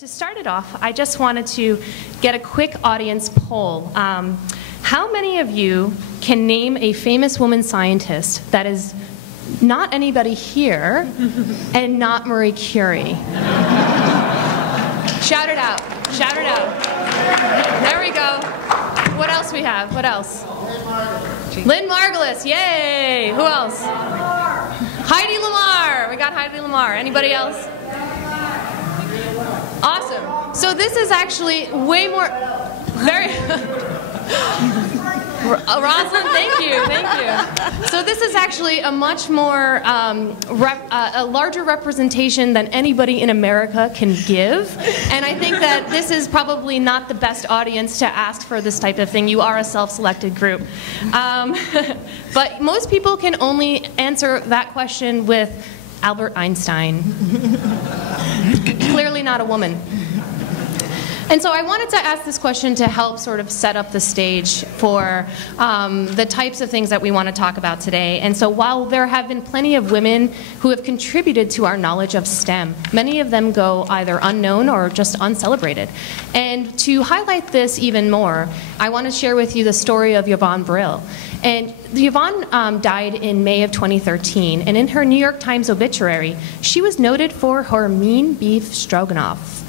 To start it off, I just wanted to get a quick audience poll. How many of you can name a famous woman scientist that is not anybody here and not Marie Curie? Shout it out. Shout it out. There we go. What else we have? What else? Lynn Margulis. Yay. Who else? Heidi Lamar. We got Heidi Lamar. Anybody else? Awesome. So this is actually way more, very, Rosalind, thank you. So this is actually a much more, a larger representation than anybody in America can give. And I think that this is probably not the best audience to ask for this type of thing. You are a self-selected group. But most people can only answer that question with Albert Einstein. Clearly not a woman. And so I wanted to ask this question to help sort of set up the stage for the types of things that we want to talk about today. And so while there have been plenty of women who have contributed to our knowledge of STEM, many of them go either unknown or just uncelebrated. And to highlight this even more, I want to share with you the story of Jeanne Garbarino. And Jeanne died in May of 2013, and in her New York Times obituary, she was noted for her mean beef stroganoff.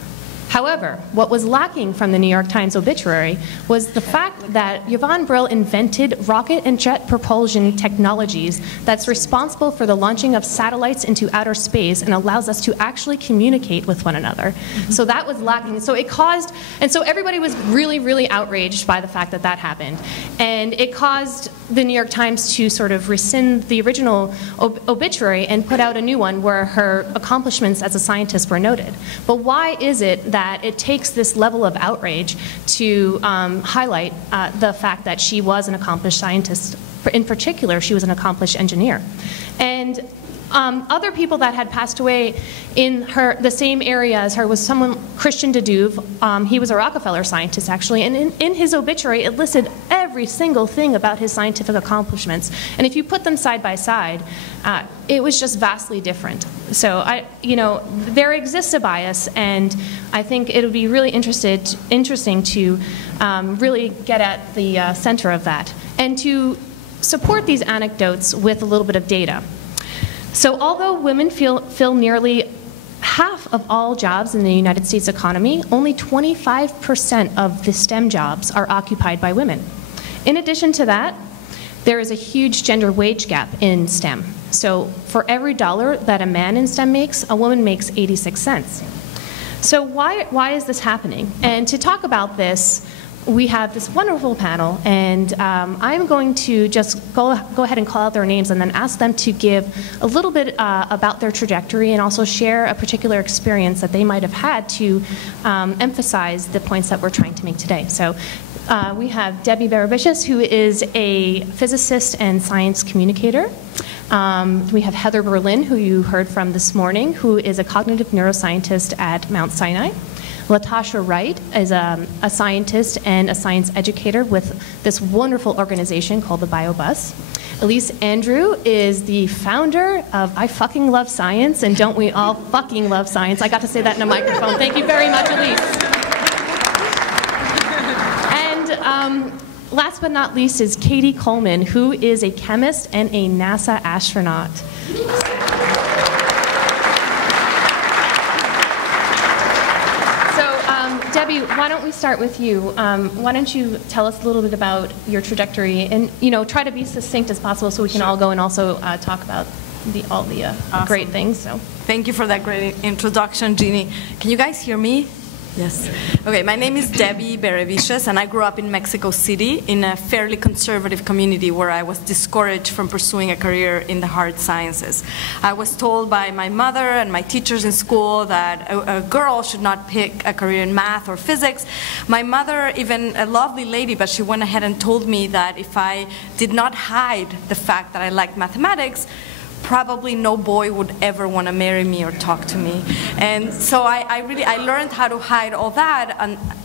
However, what was lacking from the New York Times obituary was the fact that Jeanne Garbarino invented rocket and jet propulsion technologies that's responsible for the launching of satellites into outer space and allows us to actually communicate with one another. So that was lacking. So it caused, and so everybody was really, really outraged by the fact that that happened. And it caused the New York Times to sort of rescind the original obituary and put out a new one where her accomplishments as a scientist were noted. But why is it that it takes this level of outrage to highlight the fact that she was an accomplished scientist? In particular, she was an accomplished engineer. And other people that had passed away in the same area as her was someone, Christian Deduve. He was a Rockefeller scientist, actually, and in his obituary, it listed every single thing about his scientific accomplishments. And if you put them side by side, it was just vastly different. So, there exists a bias, and I think it would be really interesting to really get at the center of that, and to support these anecdotes with a little bit of data. So although women fill nearly half of all jobs in the United States economy, only 25% of the STEM jobs are occupied by women. In addition to that, there is a huge gender wage gap in STEM. So for every dollar that a man in STEM makes, a woman makes 86 cents. So why is this happening? And to talk about this, we have this wonderful panel, and I'm going to just go ahead and call out their names and then ask them to give a little bit about their trajectory and also share a particular experience that they might have had to emphasize the points that we're trying to make today. So we have Debbie Berebichez, who is a physicist and science communicator. We have Heather Berlin, who you heard from this morning, who is a cognitive neuroscientist at Mount Sinai. Latasha Wright is a scientist and a science educator with this wonderful organization called the BioBus. Elise Andrew is the founder of I Fucking Love Science, and don't we all fucking love science? I got to say that in a microphone. Thank you very much, Elise. And last but not least is Cady Coleman, who is a chemist and a NASA astronaut. Debbie, why don't we start with you? Why don't you tell us a little bit about your trajectory and try to be succinct as possible so we can all go and also talk about all the awesome. Great things. So. Thank you for that great introduction, Jeannie. Can you guys hear me? Yes. Okay, my name is Debbie Berebichez, and I grew up in Mexico City in a fairly conservative community where I was discouraged from pursuing a career in the hard sciences. I was told by my mother and my teachers in school that a girl should not pick a career in math or physics. My mother, even a lovely lady, but she went ahead and told me that if I did not hide the fact that I liked mathematics, probably no boy would ever want to marry me or talk to me. And so I learned how to hide all that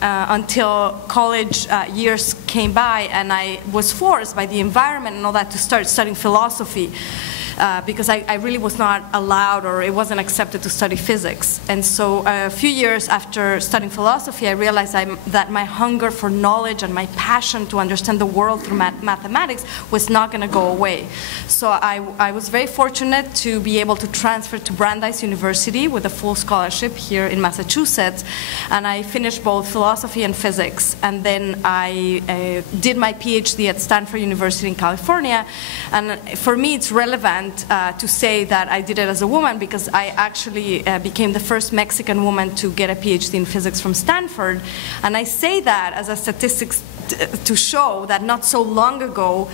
until college years came by, and I was forced by the environment and all that to start studying philosophy. because I really was not allowed, or it wasn't accepted to study physics. And so a few years after studying philosophy, I realized that my hunger for knowledge and my passion to understand the world through mathematics was not going to go away. So I was very fortunate to be able to transfer to Brandeis University with a full scholarship here in Massachusetts, and I finished both philosophy and physics. And then I did my PhD at Stanford University in California, and for me it's relevant to say that I did it as a woman, because I actually became the first Mexican woman to get a PhD in physics from Stanford. And I say that as a statistics to show that not so long ago,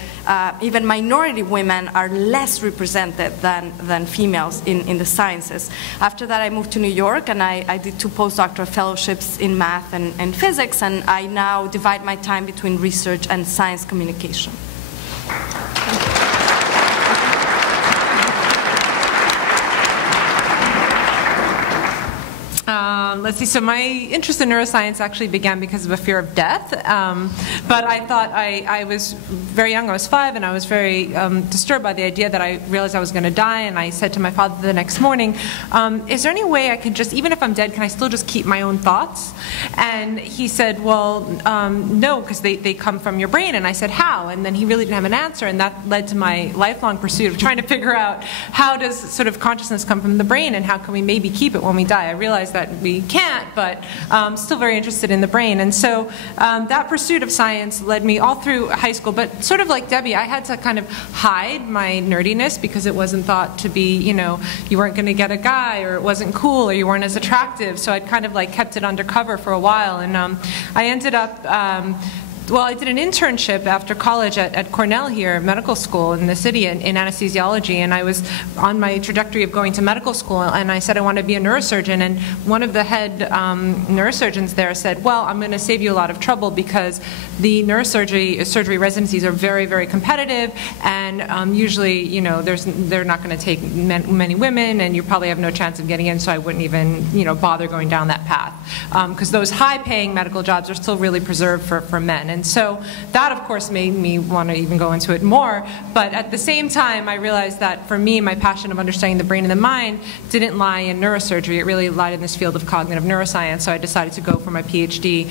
even minority women are less represented than females in the sciences. After that, I moved to New York, and I did 2 postdoctoral fellowships in math and physics, and I now divide my time between research and science communication. Let's see, so my interest in neuroscience actually began because of a fear of death. But I thought I was very young, I was 5, and I was very disturbed by the idea that I realized I was going to die, and I said to my father the next morning, is there any way I can just, even if I'm dead, can I still just keep my own thoughts? And he said, well, no, because they come from your brain. And I said, how? And then he really didn't have an answer, and that led to my lifelong pursuit of trying to figure out how does sort of consciousness come from the brain, and how can we maybe keep it when we die. I realized that we can't, but I'm still very interested in the brain. And so that pursuit of science led me all through high school, but sort of like Debbie, I had to kind of hide my nerdiness because it wasn't thought to be, you know, you weren't going to get a guy, or it wasn't cool, or you weren't as attractive. So I'd kind of like kept it undercover for a while, and I ended up well, I did an internship after college at Cornell here, medical school in the city in anesthesiology, and I was on my trajectory of going to medical school, and I said I want to be a neurosurgeon, and one of the head neurosurgeons there said, well, I'm going to save you a lot of trouble because the surgery residencies are very, very competitive, and usually, you know, they're not going to take many women, and you probably have no chance of getting in, so I wouldn't even, you know, bother going down that path, because those high-paying medical jobs are still really preserved for men. And so that, of course, made me want to even go into it more. But at the same time, I realized that for me, my passion of understanding the brain and the mind didn't lie in neurosurgery. It really lied in this field of cognitive neuroscience. So I decided to go for my PhD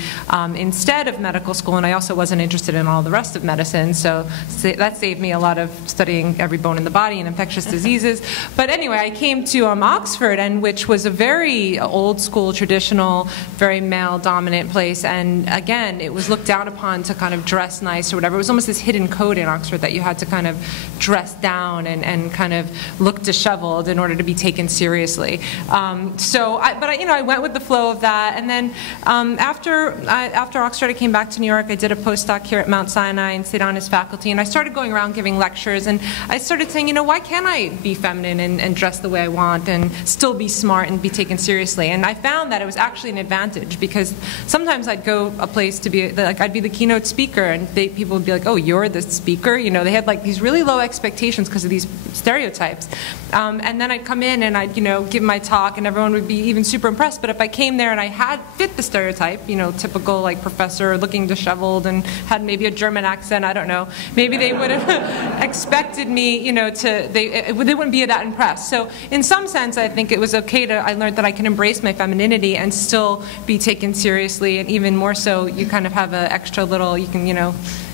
instead of medical school. And I also wasn't interested in all the rest of medicine. So that saved me a lot of studying every bone in the body and infectious diseases. But anyway, I came to Oxford, and which was a very old school, traditional, very male-dominant place. And again, it was looked down upon to kind of dress nice or whatever. It was almost this hidden code in Oxford that you had to kind of dress down and kind of look disheveled in order to be taken seriously. I went with the flow of that. And then after Oxford, I came back to New York. I did a postdoc here at Mount Sinai and stayed on as faculty. And I started going around giving lectures. And I started saying, you know, why can't I be feminine and dress the way I want and still be smart and be taken seriously? And I found that it was actually an advantage, because sometimes I'd go a place to be, like, I'd be the keynote speaker, and people would be like, oh, you're the speaker? You know, they had like these really low expectations because of these stereotypes. And then I'd come in and I'd, you know, give my talk, and everyone would be even super impressed. But if I came there and I had fit the stereotype, you know, typical like professor looking disheveled and had maybe a German accent, I don't know, maybe they would have expected me, you know, they wouldn't be that impressed. So in some sense, I think it was okay I learned that I can embrace my femininity and still be taken seriously, and even more so, you kind of have an extra little, you can, you know,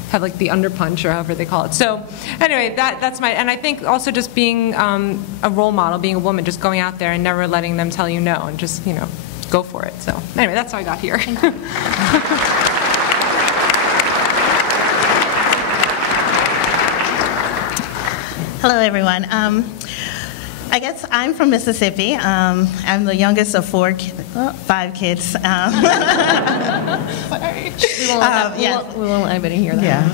have like the underpunch or however they call it. So anyway, that's and I think also just being a role model, being a woman, just going out there and never letting them tell you no, and just, you know, go for it. So anyway, that's how I got here. Hello, everyone. I guess I'm from Mississippi. I'm the youngest of 5 kids. Sorry. We won't let anybody hear that. Yeah,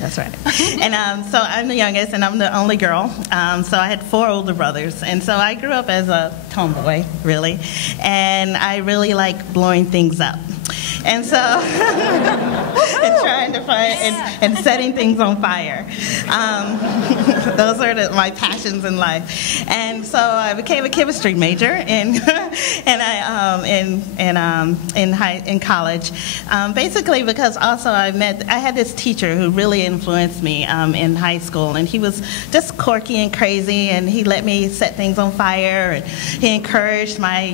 that's right. And so I'm the youngest, and I'm the only girl. So I had 4 older brothers. And so I grew up as a tomboy, really. And I really like blowing things up. And so, and trying to find, and setting things on fire. Those are my passions in life. And so I became a chemistry major in college, basically because also I had this teacher who really influenced me in high school, and he was just quirky and crazy, and he let me set things on fire, and he encouraged my,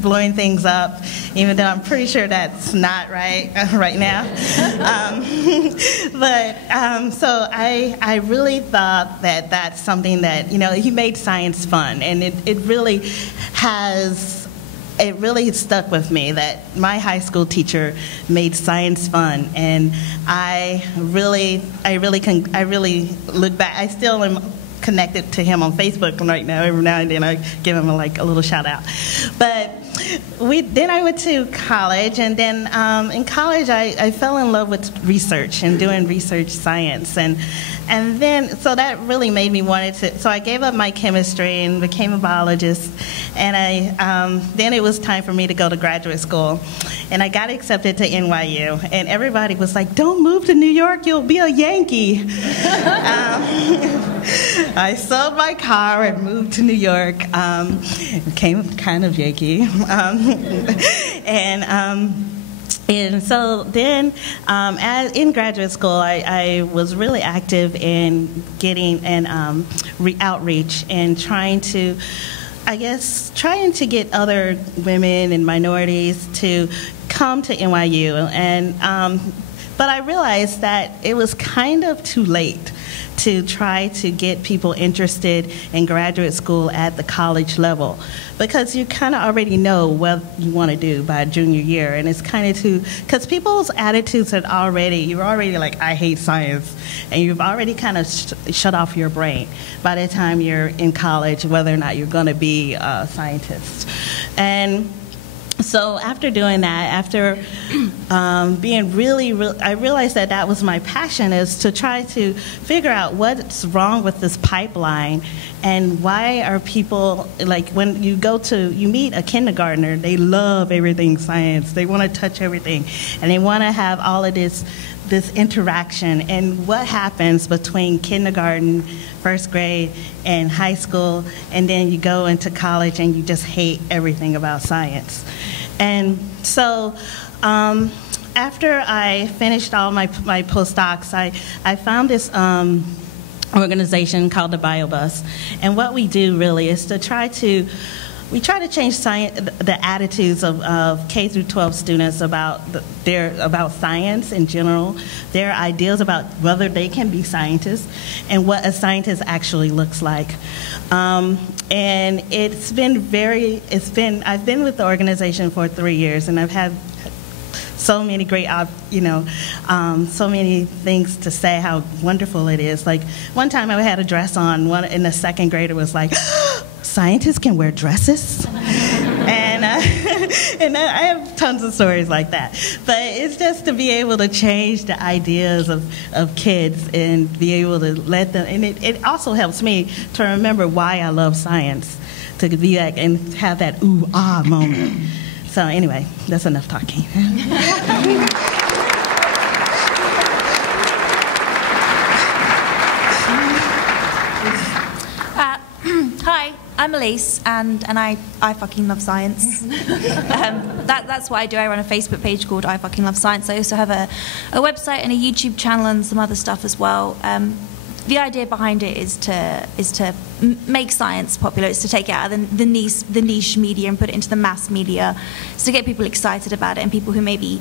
blowing things up, even though I'm pretty sure that's not right right now. So I really thought that that's something that, he made science fun, and it really stuck with me that my high school teacher made science fun, and I really look back. I still am connected to him on Facebook right now. Every now and then I give him a little shout out. But then I went to college, and then in college I fell in love with research and doing research science, and then so that really made me so I gave up my chemistry and became a biologist, and then it was time for me to go to graduate school, and I got accepted to NYU, and everybody was like, "Don't move to New York, you'll be a Yankee." I sold my car and moved to New York, became kind of Yankee, and so then in graduate school, I was really active in getting outreach and trying to get other women and minorities to come to NYU, but I realized that it was kind of too late to try to get people interested in graduate school at the college level, because you kind of already know what you want to do by junior year, and it's kind of because people's attitudes you're already like, I hate science, and you've already kind of shut off your brain by the time you're in college, whether or not you're going to be a scientist. And so after doing that, after being I realized that was my passion, is to try to figure out what's wrong with this pipeline, and why are people, like when you meet a kindergartner, they love everything science, they want to touch everything, and they want to have all of this interaction, and what happens between kindergarten, first grade, and high school, and then you go into college and you just hate everything about science. And so after I finished all my postdocs, I found this organization called the BioBus, and what we do really is to try to change the attitudes of K through 12 students about science in general, their ideas about whether they can be scientists, and what a scientist actually looks like. And I've been with the organization for 3 years, and I've had so many great, so many things to say how wonderful it is. Like one time I had a dress on, and the second grader was like, "Scientists can wear dresses?" And I have tons of stories like that. But it's just to be able to change the ideas of kids and be able to let them, and it also helps me to remember why I love science, to be like and have that ooh ah moment. So anyway, that's enough talking. Hi, I'm Elise, and I fucking love science. That's what I do. I run a Facebook page called I Fucking Love Science. I also have a website and a YouTube channel and some other stuff as well. The idea behind it is to make science popular. It's to take it out of the niche media and put it into the mass media. It's to get people excited about it, and people who maybe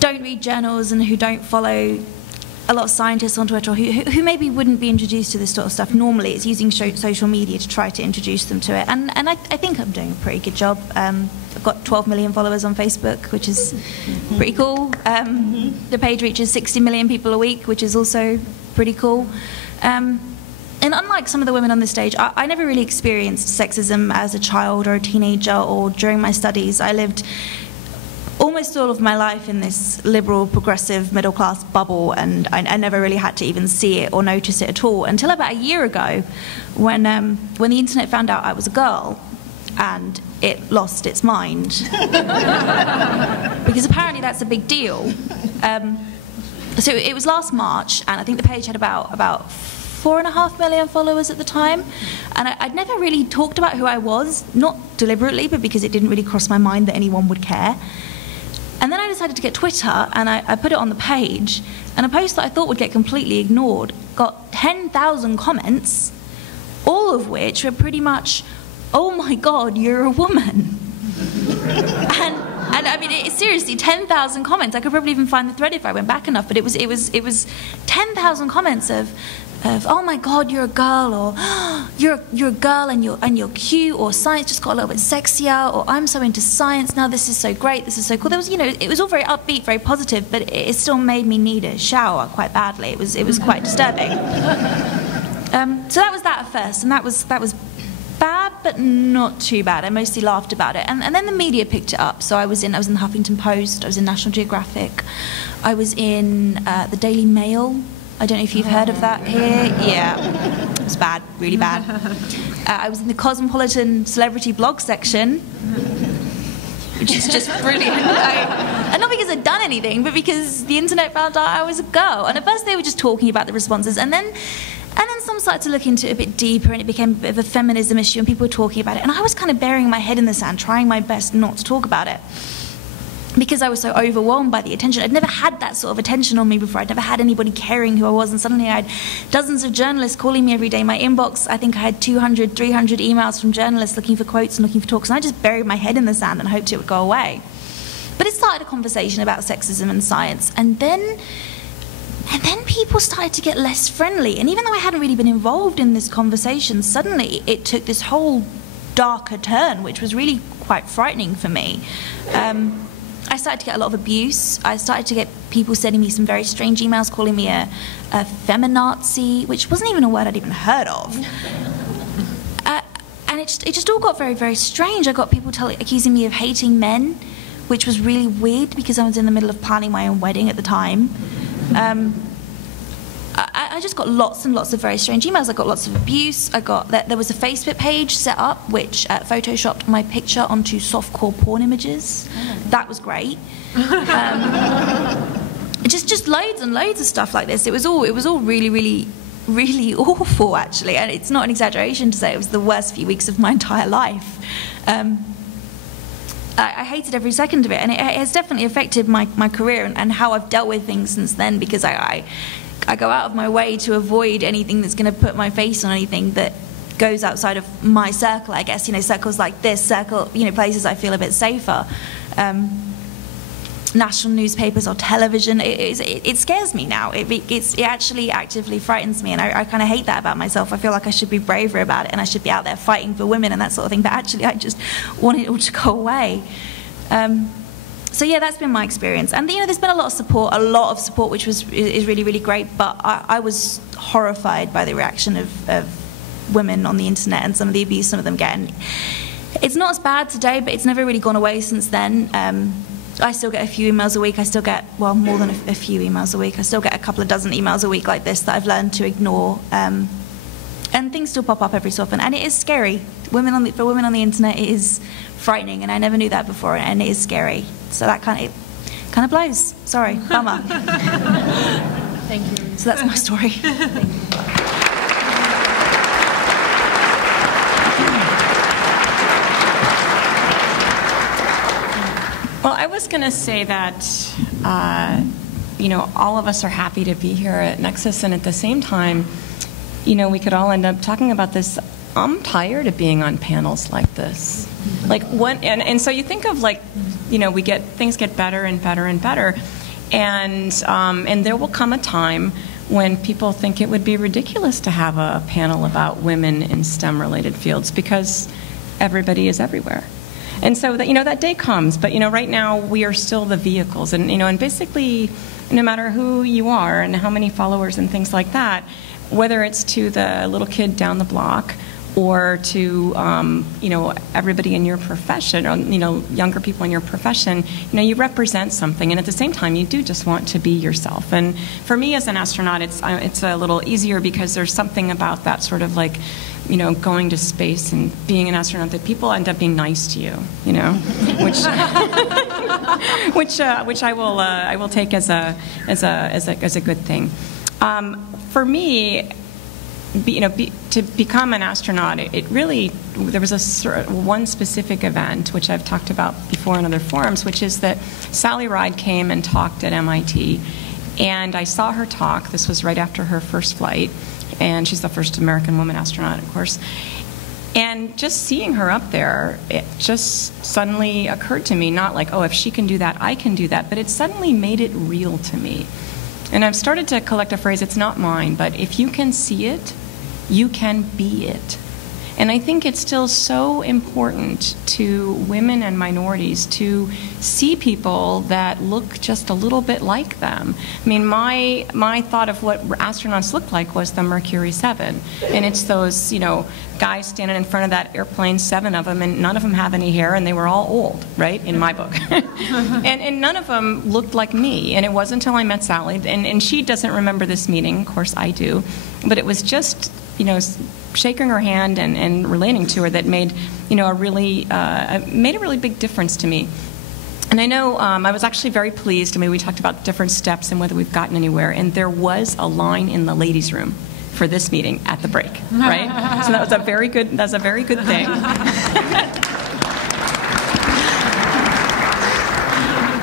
don't read journals and who don't follow a lot of scientists on Twitter, or who maybe wouldn't be introduced to this sort of stuff normally. It's using social media to try to introduce them to it. And I think I'm doing a pretty good job. I've got 12 million followers on Facebook, which is pretty cool. The page reaches 60 million people a week, which is also pretty cool. And unlike some of the women on this stage, I never really experienced sexism as a child or a teenager or during my studies. I lived almost all of my life in this liberal, progressive, middle-class bubble, and I never really had to even see it or notice it at all until about a year ago when the internet found out I was a girl, and it lost its mind. Because apparently that's a big deal. So it was last March, and I think the page had about 4.5 million followers at the time, and I'd never really talked about who I was, not deliberately, but because it didn't really cross my mind that anyone would care. And then I decided to get Twitter, and I put it on the page, and a post that I thought would get completely ignored got 10,000 comments, all of which were pretty much, "Oh my God, you're a woman." And I mean, seriously, 10,000 comments. I could probably even find the thread if I went back enough, but it was 10,000 comments of "Oh my God, you're a girl," or "You're a girl and you're cute," or "Science just got a little bit sexier," or "I'm so into science now. This is so great. This is so cool." There was, it was all very upbeat, very positive, but it still made me need a shower quite badly. It was quite disturbing. So that was that at first, and that was bad, but not too bad. I mostly laughed about it, and then the media picked it up. So I was in the Huffington Post, I was in National Geographic, I was in the Daily Mail. I don't know if you've heard of that here. Yeah, it was bad, really bad. I was in the Cosmopolitan Celebrity Blog section, which is just brilliant. And not because I'd done anything, but because the internet found out I was a girl. And at first they were just talking about the responses, and then some started to look into it a bit deeper, and it became a bit of a feminism issue, and people were talking about it. And I was kind of burying my head in the sand, trying my best not to talk about it, because I was so overwhelmed by the attention. I'd never had that sort of attention on me before. I'd never had anybody caring who I was, and suddenly I had dozens of journalists calling me every day. My inbox, I think I had 200, 300 emails from journalists looking for quotes and looking for talks, and I just buried my head in the sand and hoped it would go away. But it started a conversation about sexism and science, and then people started to get less friendly. And even though I hadn't really been involved in this conversation, suddenly it took this whole darker turn, which was really quite frightening for me. I started to get a lot of abuse. I started to get people sending me some very strange emails, calling me a feminazi, which wasn't even a word I'd even heard of. And it just all got very, very strange. I got people accusing me of hating men, which was really weird because I was in the middle of planning my own wedding at the time. I just got lots and lots of very strange emails. I got lots of abuse. There was a Facebook page set up which photoshopped my picture onto softcore porn images. That was great. Just loads and loads of stuff like this. It was all really, really, really awful, actually. And it's not an exaggeration to say it was the worst few weeks of my entire life. I hated every second of it, and it has definitely affected my career and how I've dealt with things since then, because I go out of my way to avoid anything that's going to put my face on anything that goes outside of my circle, I guess. Circles like this, places I feel a bit safer. National newspapers or television, it scares me now. It actually actively frightens me, and I kind of hate that about myself. I feel like I should be braver about it, and I should be out there fighting for women and that sort of thing, but actually I just want it all to go away. So yeah, that's been my experience. And there's been a lot of support, which is really, really great, but I was horrified by the reaction of women on the internet and some of the abuse some of them get. And it's not as bad today, but it's never really gone away since then. I still get a few emails a week. I still get, well, more than a few emails a week. I still get a couple of dozen emails a week like this that I've learned to ignore. And things still pop up every so often. And it is scary. For women on the internet, it is frightening. And I never knew that before, and it is scary. So that kind of blows. Sorry, bummer. Thank you. So that's my story. Well, I was going to say that, all of us are happy to be here at NECSS, and at the same time, we could all end up talking about this. I'm tired of being on panels like this. And so you think of things get better and better and better, and there will come a time when people think it would be ridiculous to have a panel about women in STEM-related fields because everybody is everywhere. And so that day comes, but right now we are still the vehicles, and and basically, no matter who you are and how many followers and things like that, whether it's to the little kid down the block or to everybody in your profession, or younger people in your profession, you represent something, and at the same time you do just want to be yourself. And for me as an astronaut, it's a little easier because there's something about that sort of you know, going to space and being an astronaut, that people end up being nice to you, you know, which which I will take as a good thing. For me, to become an astronaut, it really, there was one specific event, which I've talked about before in other forums, which is that Sally Ride came and talked at MIT, and I saw her talk. This was right after her first flight, and she's the first American woman astronaut, of course. And just seeing her up there, it just suddenly occurred to me, not like, oh, if she can do that, I can do that, but it suddenly made it real to me. And I've started to collect a phrase, it's not mine, but if you can see it, you can be it. And I think it's still so important to women and minorities to see people that look just a little bit like them. I mean, my thought of what astronauts look like was the Mercury 7. And it's those, you know, guys standing in front of that airplane, 7 of them, and none of them have any hair, and they were all old, right, in my book. and none of them looked like me. And it wasn't until I met Sally, and she doesn't remember this meeting, of course I do, but it was just, you know, shaking her hand and relating to her that made, you know, made a really big difference to me. And I know I was actually very pleased. I mean, we talked about different steps and whether we've gotten anywhere, and there was a line in the ladies' room for this meeting at the break, right? So that was a very good thing.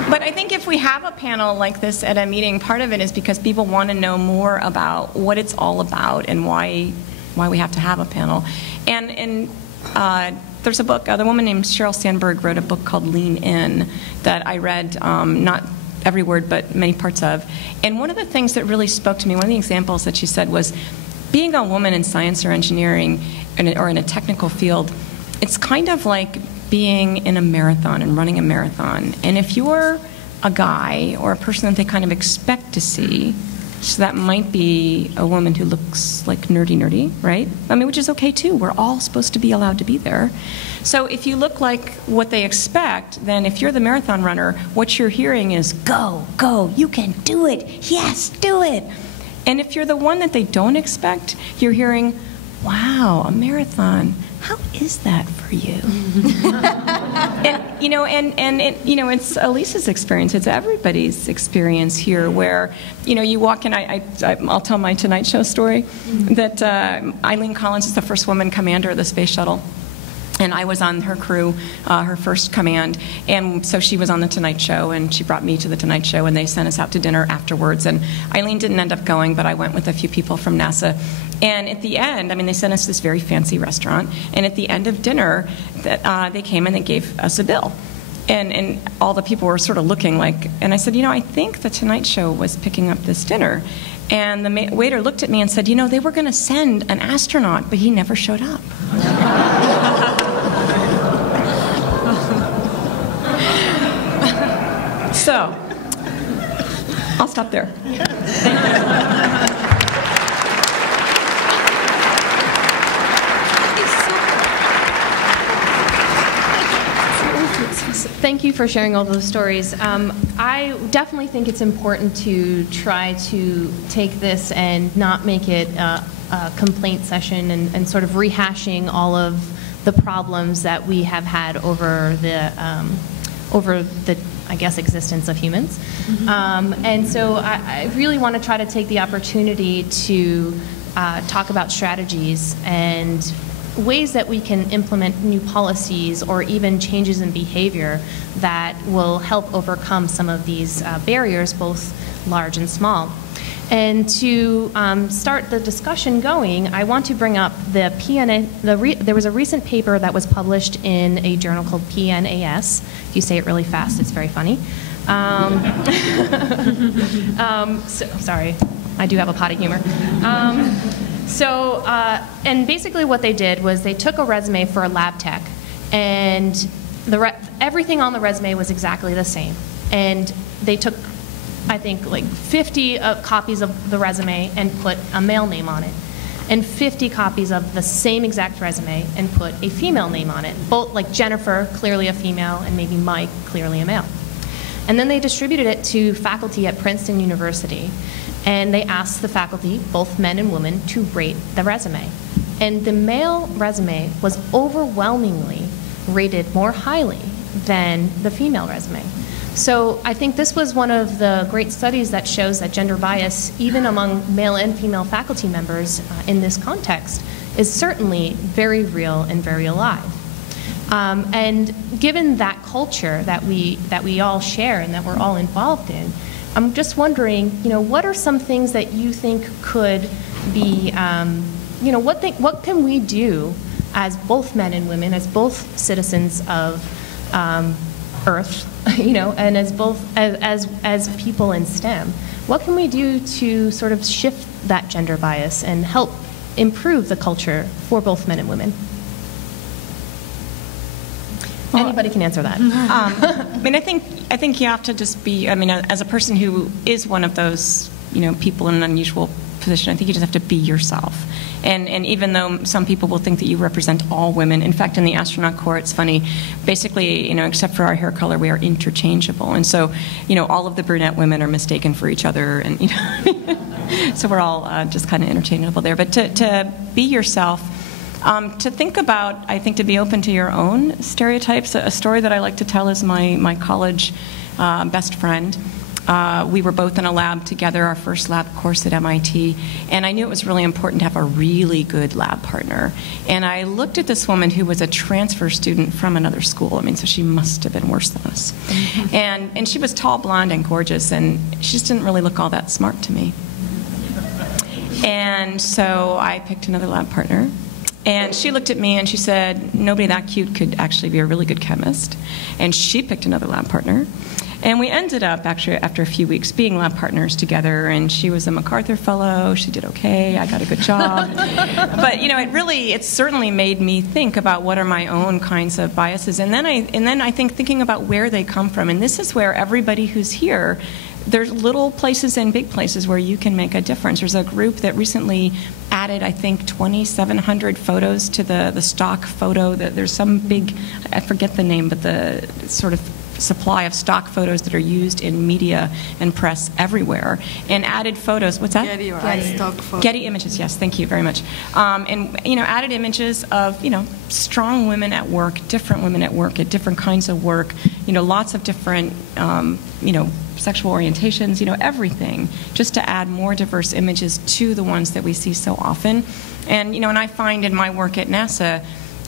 But I think if we have a panel like this at a meeting, part of it is because people want to know more about what it's all about and why we have to have a panel. And there's a book, the woman named Sheryl Sandberg wrote a book called Lean In that I read, not every word, but many parts of. And one of the things that really spoke to me, one of the examples that she said was, being a woman in science or engineering or in a technical field, it's kind of like being in a marathon and running a marathon. And if you're a guy or a person that they kind of expect to see, so that might be a woman who looks like nerdy, right? I mean, which is okay too. We're all supposed to be allowed to be there. So if you look like what they expect, then if you're the marathon runner, what you're hearing is, go, go, you can do it, yes, do it. And if you're the one that they don't expect, you're hearing, wow, a marathon, how is that for you? It's Elise's experience. It's everybody's experience here. Where, you know, you walk in. I'll tell my Tonight Show story. That Eileen Collins is the first woman commander of the space shuttle. And I was on her crew, her first command, and so she was on the Tonight Show, and she brought me to the Tonight Show, and they sent us out to dinner afterwards. And Eileen didn't end up going, but I went with a few people from NASA. And at the end, I mean, they sent us this very fancy restaurant, and at the end of dinner, they came and they gave us a bill. And all the people were sort of looking like, and I said, you know, I think the Tonight Show was picking up this dinner. And the waiter looked at me and said, you know, they were going to send an astronaut, but he never showed up. So, I'll stop there. Thank you for sharing all those stories. I definitely think it's important to try to take this and not make it a complaint session and sort of rehashing all of the problems that we have had over the I guess, existence of humans. And so I really want to try to take the opportunity to talk about strategies and ways that we can implement new policies or even changes in behavior that will help overcome some of these barriers, both large and small. And to start the discussion going, I want to bring up the there was a recent paper that was published in a journal called PNAS. If you say it really fast, it's very funny. Sorry, I do have a pot of humor. And basically what they did was they took a resume for a lab tech, and everything on the resume was exactly the same. And they took, I think, like 50 copies of the resume and put a male name on it, and 50 copies of the same exact resume and put a female name on it. Both, like Jennifer, clearly a female, and maybe Mike, clearly a male. And then they distributed it to faculty at Princeton University, and they asked the faculty, both men and women, to rate the resume. And the male resume was overwhelmingly rated more highly than the female resume. So I think this was one of the great studies that shows that gender bias, even among male and female faculty members in this context, is certainly very real and very alive. And given that culture that we all share and that we're all involved in, I'm just wondering, what are some things that you think could be, what can we do as both men and women, as both citizens of Earth, and as both as people in STEM? What can we do to sort of shift that gender bias and help improve the culture for both men and women? Anybody can answer that. I think you have to just be. As a person who is one of those, people in an unusual position, I think you just have to be yourself. And even though some people will think that you represent all women, in fact, in the astronaut corps, it's funny. Basically, except for our hair color, we are interchangeable, and so, all of the brunette women are mistaken for each other, and so we're all just kind of interchangeable there. But to be yourself. To think about, I think, to be open to your own stereotypes. A story that I like to tell is my college best friend. We were both in a lab together, our first lab course at MIT, and I knew it was really important to have a really good lab partner. And I looked at this woman who was a transfer student from another school. So she must have been worse than us. And she was tall, blonde, and gorgeous, and she just didn't really look all that smart to me. And so I picked another lab partner. And she looked at me and she said, nobody that cute could actually be a really good chemist. And she picked another lab partner. And we ended up, actually, after a few weeks, being lab partners together. And she was a MacArthur Fellow. She did okay. I got a good job. But, it certainly made me think about what are my own kinds of biases. And then I think thinking about where they come from. And this is where everybody who's here, there's little places and big places where you can make a difference. There's a group that recently added, I think, 2,700 photos to the stock photo. There's some big, I forget the name, but the sort of supply of stock photos that are used in media and press everywhere, and added photos. What's that? Getty or iStock photos. Getty images, yes, thank you very much. And added images of strong women at work, different women at work, at different kinds of work. Lots of different sexual orientations. Everything, just to add more diverse images to the ones that we see so often. And and I find in my work at NASA.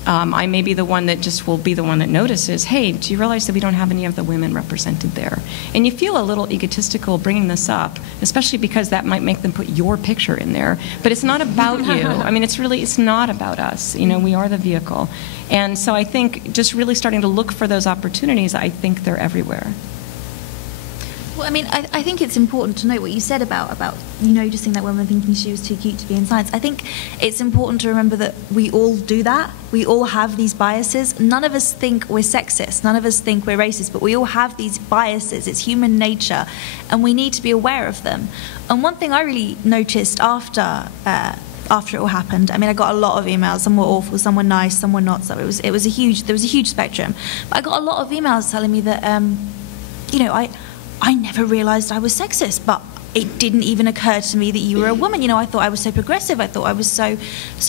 I may be the one that just will be the one that notices, hey, do you realize that we don't have any of the women represented there? And you feel a little egotistical bringing this up, especially because that might make them put your picture in there. But it's not about you. It's not about us. We are the vehicle. And so I think just really starting to look for those opportunities, I think they're everywhere. Well, I think it's important to note what you said about you noticing that woman thinking she was too cute to be in science. I think it's important to remember that we all do that. We all have these biases. None of us think we're sexist. None of us think we're racist. But we all have these biases. It's human nature, and we need to be aware of them. And one thing I really noticed after it all happened, I got a lot of emails. Some were awful, some were nice, some were not. So there was a huge spectrum. But I got a lot of emails telling me that I never realized I was sexist, but it didn't even occur to me that you were a woman. I thought I was so progressive. I thought I was so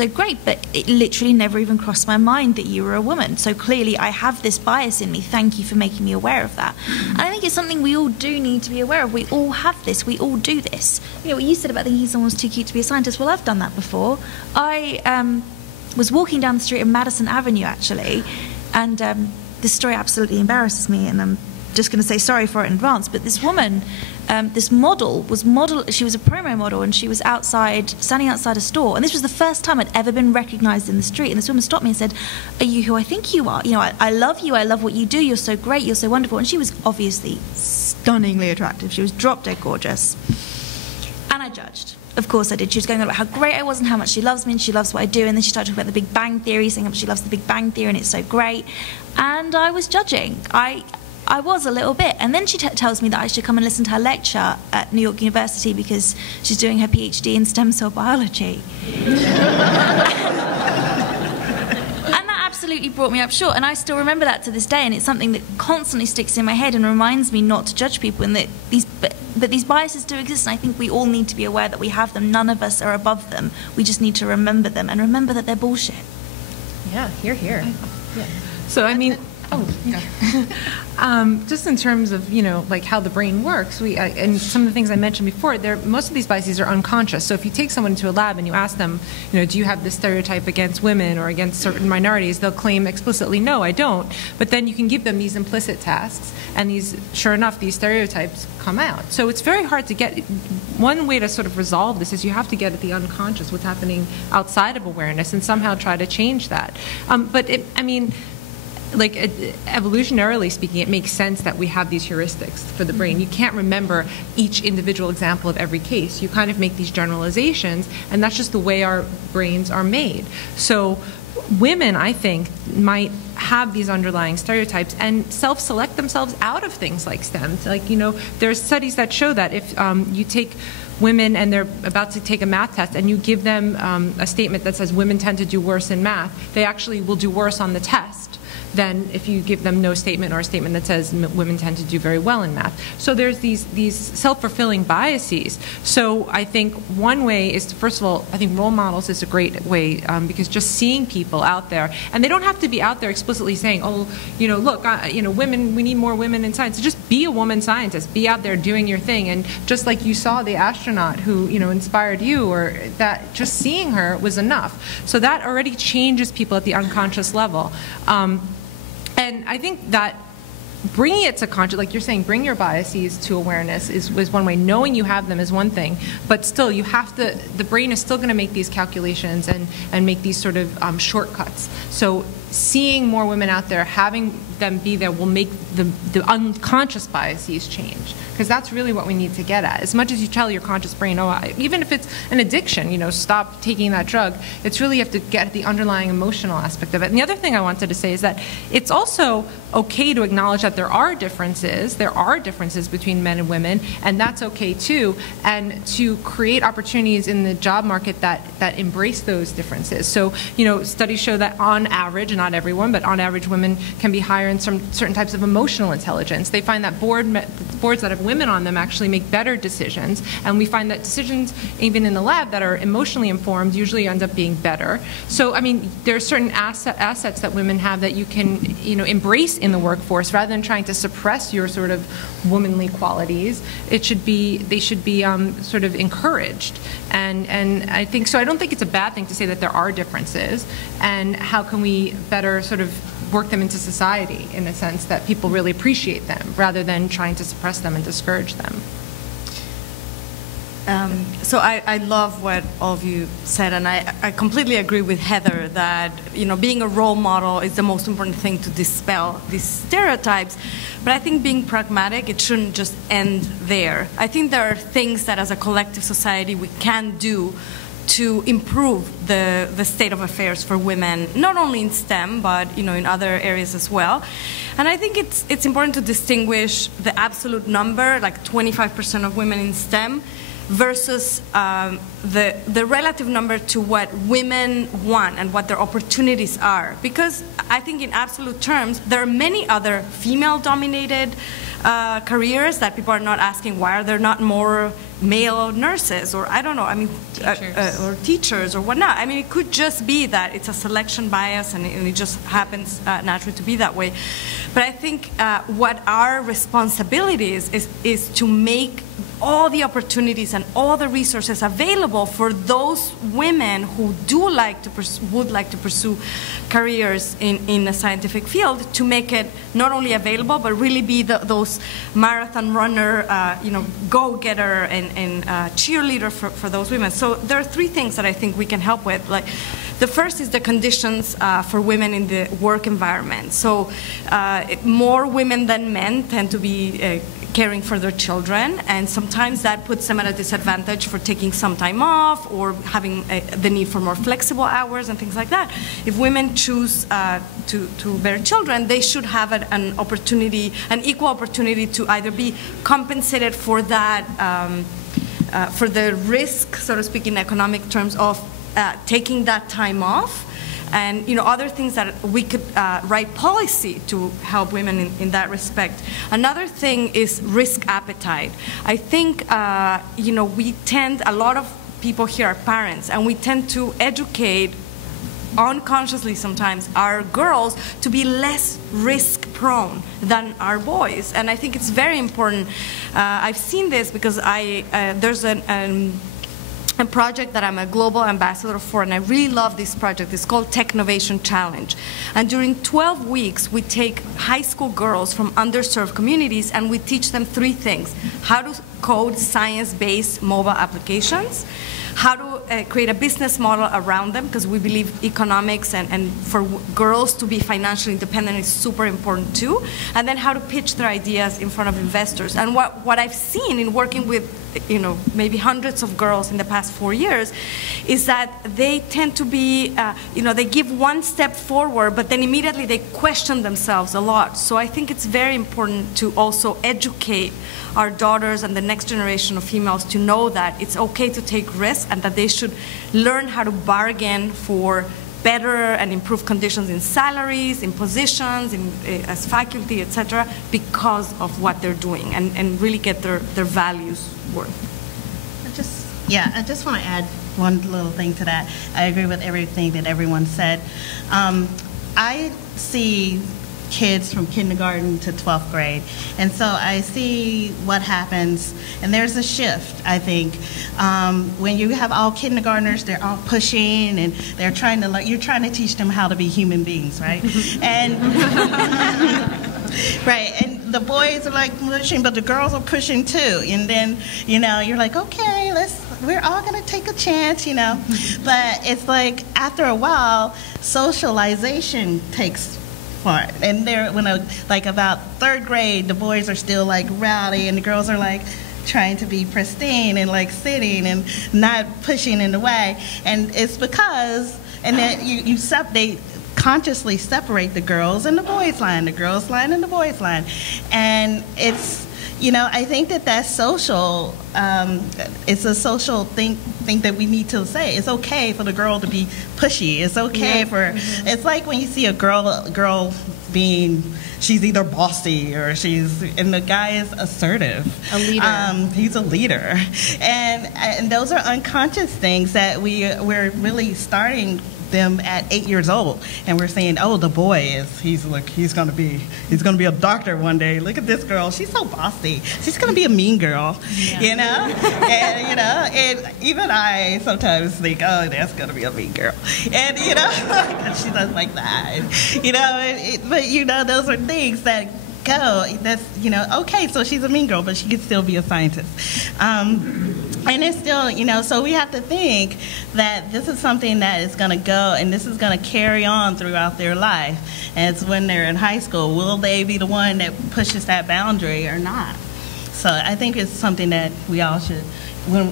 great, but it literally never even crossed my mind that you were a woman. So clearly I have this bias in me. Thank you for making me aware of that. And I think it's something we all do need to be aware of. We all have this. We all do this. What you said about thinking someone was too cute to be a scientist, well, I've done that before. I was walking down the street in Madison Avenue, actually, and this story absolutely embarrasses me, and I'm just going to say sorry for it in advance, but this woman, this model, she was a promo model, and she was standing outside a store, and this was the first time I'd ever been recognized in the street, and this woman stopped me and said, are you who I think you are? I love you, I love what you do, you're so great, you're so wonderful. And she was obviously stunningly attractive. She was drop dead gorgeous. And I judged. Of course I did. She was going on about how great I was and how much she loves me and she loves what I do, and then she started talking about the Big Bang Theory, saying how much she loves the Big Bang Theory and it's so great. And I was judging. I was a little bit. And then she tells me that I should come and listen to her lecture at New York University because she's doing her PhD in stem cell biology. And that absolutely brought me up short, and I still remember that to this day, and it's something that constantly sticks in my head and reminds me not to judge people, and that these biases do exist, and I think we all need to be aware that we have them. None of us are above them. We just need to remember them and remember that they're bullshit. Yeah, here. Yeah. So, I mean, just in terms of, like how the brain works, and some of the things I mentioned before, most of these biases are unconscious. So if you take someone into a lab and you ask them, do you have this stereotype against women or against certain minorities, they'll claim explicitly, no, I don't. But then you can give them these implicit tasks, and sure enough, these stereotypes come out. So it's very hard to get. One way to sort of resolve this is you have to get at the unconscious, what's happening outside of awareness, and somehow try to change that. Like evolutionarily speaking, it makes sense that we have these heuristics for the brain. You can't remember each individual example of every case. You kind of make these generalizations, and that's just the way our brains are made. So women, I think, might have these underlying stereotypes and self-select themselves out of things like STEM. Like, there's studies that show that if you take women and they're about to take a math test and you give them a statement that says women tend to do worse in math, they actually will do worse on the test than if you give them no statement or a statement that says women tend to do very well in math. So there's these self-fulfilling biases. So I think one way is to, first of all, I think role models is a great way because just seeing people out there, and they don't have to be out there explicitly saying, oh, look, women, we need more women in science. So just be a woman scientist, be out there doing your thing, and just like you saw the astronaut who inspired you, or that just seeing her was enough. So that already changes people at the unconscious level. And I think that bringing it to conscious, like you're saying, bring your biases to awareness is one way. Knowing you have them is one thing, but still you have to, the brain is still going to make these calculations and make these sort of shortcuts. So seeing more women out there, having them be there will make the unconscious biases change. Because that's really what we need to get at. As much as you tell your conscious brain, even if it's an addiction, stop taking that drug, it's really you have to get at the underlying emotional aspect of it. And the other thing I wanted to say is that it's also okay to acknowledge that there are differences. There are differences between men and women, and that's okay too. And to create opportunities in the job market that embrace those differences. So, studies show that on average, not everyone, but on average, women can be higher in certain types of emotional intelligence. They find that boards that have women on them actually make better decisions, and we find that decisions even in the lab that are emotionally informed usually end up being better. So there are certain assets that women have that you can embrace in the workforce rather than trying to suppress your sort of womanly qualities. They should be sort of encouraged, and I think so. I don't think it's a bad thing to say that there are differences, and how can we better sort of work them into society in a sense that people really appreciate them rather than trying to suppress them and discourage them. So I love what all of you said, and I completely agree with Heather that being a role model is the most important thing to dispel these stereotypes. But I think being pragmatic, it shouldn't just end there. I think there are things that as a collective society we can do to improve the state of affairs for women, not only in STEM, but in other areas as well. And I think it's important to distinguish the absolute number, like 25% of women in STEM, versus the relative number to what women want and what their opportunities are. Because I think in absolute terms, there are many other female-dominated careers that people are not asking, why are there not more male nurses, or I don't know, or teachers or whatnot. It could just be that it's a selection bias and it just happens naturally to be that way. But I think what our responsibility is to make all the opportunities and all the resources available for those women who would like to pursue careers in a scientific field, to make it not only available but really be those marathon runner, go-getter and cheerleader for those women. So there are three things that I think we can help with. Like, the first is the conditions for women in the work environment. So more women than men tend to be caring for their children, and sometimes that puts them at a disadvantage for taking some time off or having the need for more flexible hours and things like that. If women choose to bear children, they should have an equal opportunity to either be compensated for that, for the risk, so to speak, in economic terms of taking that time off, and other things that we could write policy to help women in that respect. Another thing is risk appetite. I think we tend, a lot of people here are parents, and we tend to educate unconsciously sometimes our girls to be less risk prone than our boys, and I think it's very important. I've seen this because there's a project that I'm a global ambassador for, and I really love this project. It's called Technovation Challenge. And during 12 weeks, we take high school girls from underserved communities and we teach them 3 things: how to code science-based mobile applications, how to create a business model around them, because we believe economics and for girls to be financially independent is super important too, and then how to pitch their ideas in front of investors. And what I've seen in working with maybe hundreds of girls in the past 4 years is that they tend to be, they give one step forward, but then immediately they question themselves a lot. So I think it's very important to also educate our daughters and the next generation of females to know that it's okay to take risks and that they should learn how to bargain for better and improved conditions in salaries, in positions, as faculty, etc., because of what they're doing, and really get their values worth. I just want to add one little thing to that. I agree with everything that everyone said. I see kids from kindergarten to 12th grade, and so I see what happens, and there's a shift, I think. When you have all kindergartners, they're all pushing, and they're trying to learn, you're trying to teach them how to be human beings, right? And right, and the boys are like pushing, but the girls are pushing too, and then you're like, okay, we're all gonna take a chance, but it's like after a while socialization takes part, and like about 3rd grade, the boys are still like rowdy and the girls are like trying to be pristine and like sitting and not pushing in the way, and it's because, and then they consciously separate the girls and the boys line, the girls line and the boys line, and it's I think that's social. It's a social thing that we need to say. It's okay for the girl to be pushy. It's okay for. It's like when you see a girl being, she's either bossy or and the guy is assertive. A leader. He's a leader, and those are unconscious things that we're really starting them at 8 years old, and we're saying, oh, the boy he's gonna be a doctor one day. Look at this girl, she's so bossy, she's gonna be a mean girl. And and even I sometimes think, oh, that's gonna be a mean girl, and she does like that, but those are things that go, that's okay, so she's a mean girl, but she could still be a scientist. And it's still, so we have to think that this is something that is going to go, and this is going to carry on throughout their life. And it's when they're in high school, will they be the one that pushes that boundary or not? So I think it's something that we all should,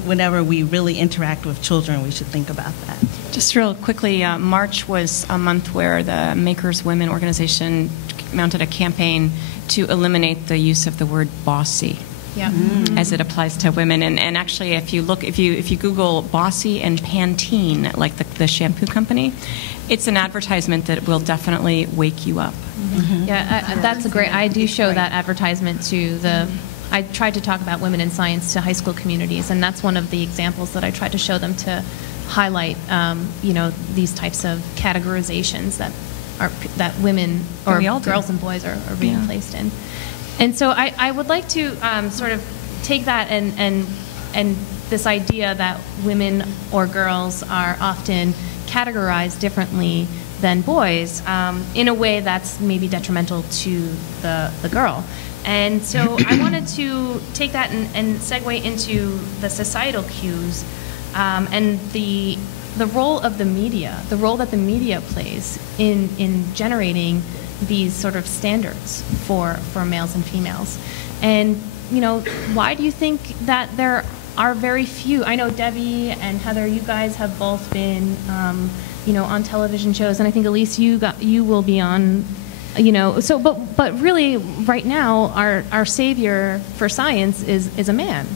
whenever we really interact with children, we should think about that. Just real quickly, March was a month where the Makers Women organization mounted a campaign to eliminate the use of the word bossy. Yeah. As it applies to women, and actually, if you Google bossy and Pantene, like the shampoo company, it's an advertisement that will definitely wake you up. Mm-hmm. Yeah, that's a great. I do show that advertisement to the. I tried to talk about women in science to high school communities, and that's one of the examples that I tried to show them to highlight. These types of categorizations that women or girls and boys are being placed in. And so I would like to sort of take that and this idea that women or girls are often categorized differently than boys in a way that's maybe detrimental to the girl. And so I wanted to take that and segue into the societal cues and the role of the media, the role that the media plays in generating these sort of standards for males and females. And, why do you think that there are very few? I know Debbie and Heather, you guys have both been, on television shows, and I think Elise, you will be on, so, but really right now our savior for science is a man,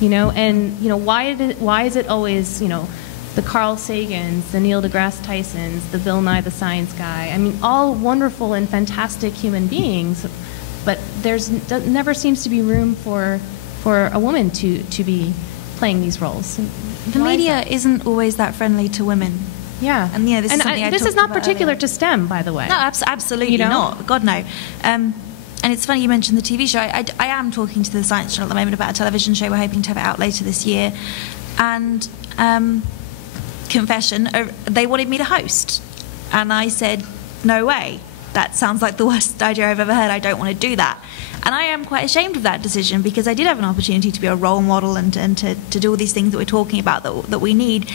and, why is it always, the Carl Sagans, the Neil deGrasse Tysons, the Bill Nye the Science Guy. I mean, all wonderful and fantastic human beings, but never seems to be room for a woman to be playing these roles. The media isn't always that friendly to women. Yeah. And this is something this is not particular to STEM, by the way. No, absolutely not. God, no. And it's funny you mentioned the TV show. I am talking to the Science Channel at the moment about a television show. We're hoping to have it out later this year. And confession, they wanted me to host. And I said, no way. That sounds like the worst idea I've ever heard. I don't want to do that. And I am quite ashamed of that decision, because I did have an opportunity to be a role model and to do all these things that we're talking about that we need.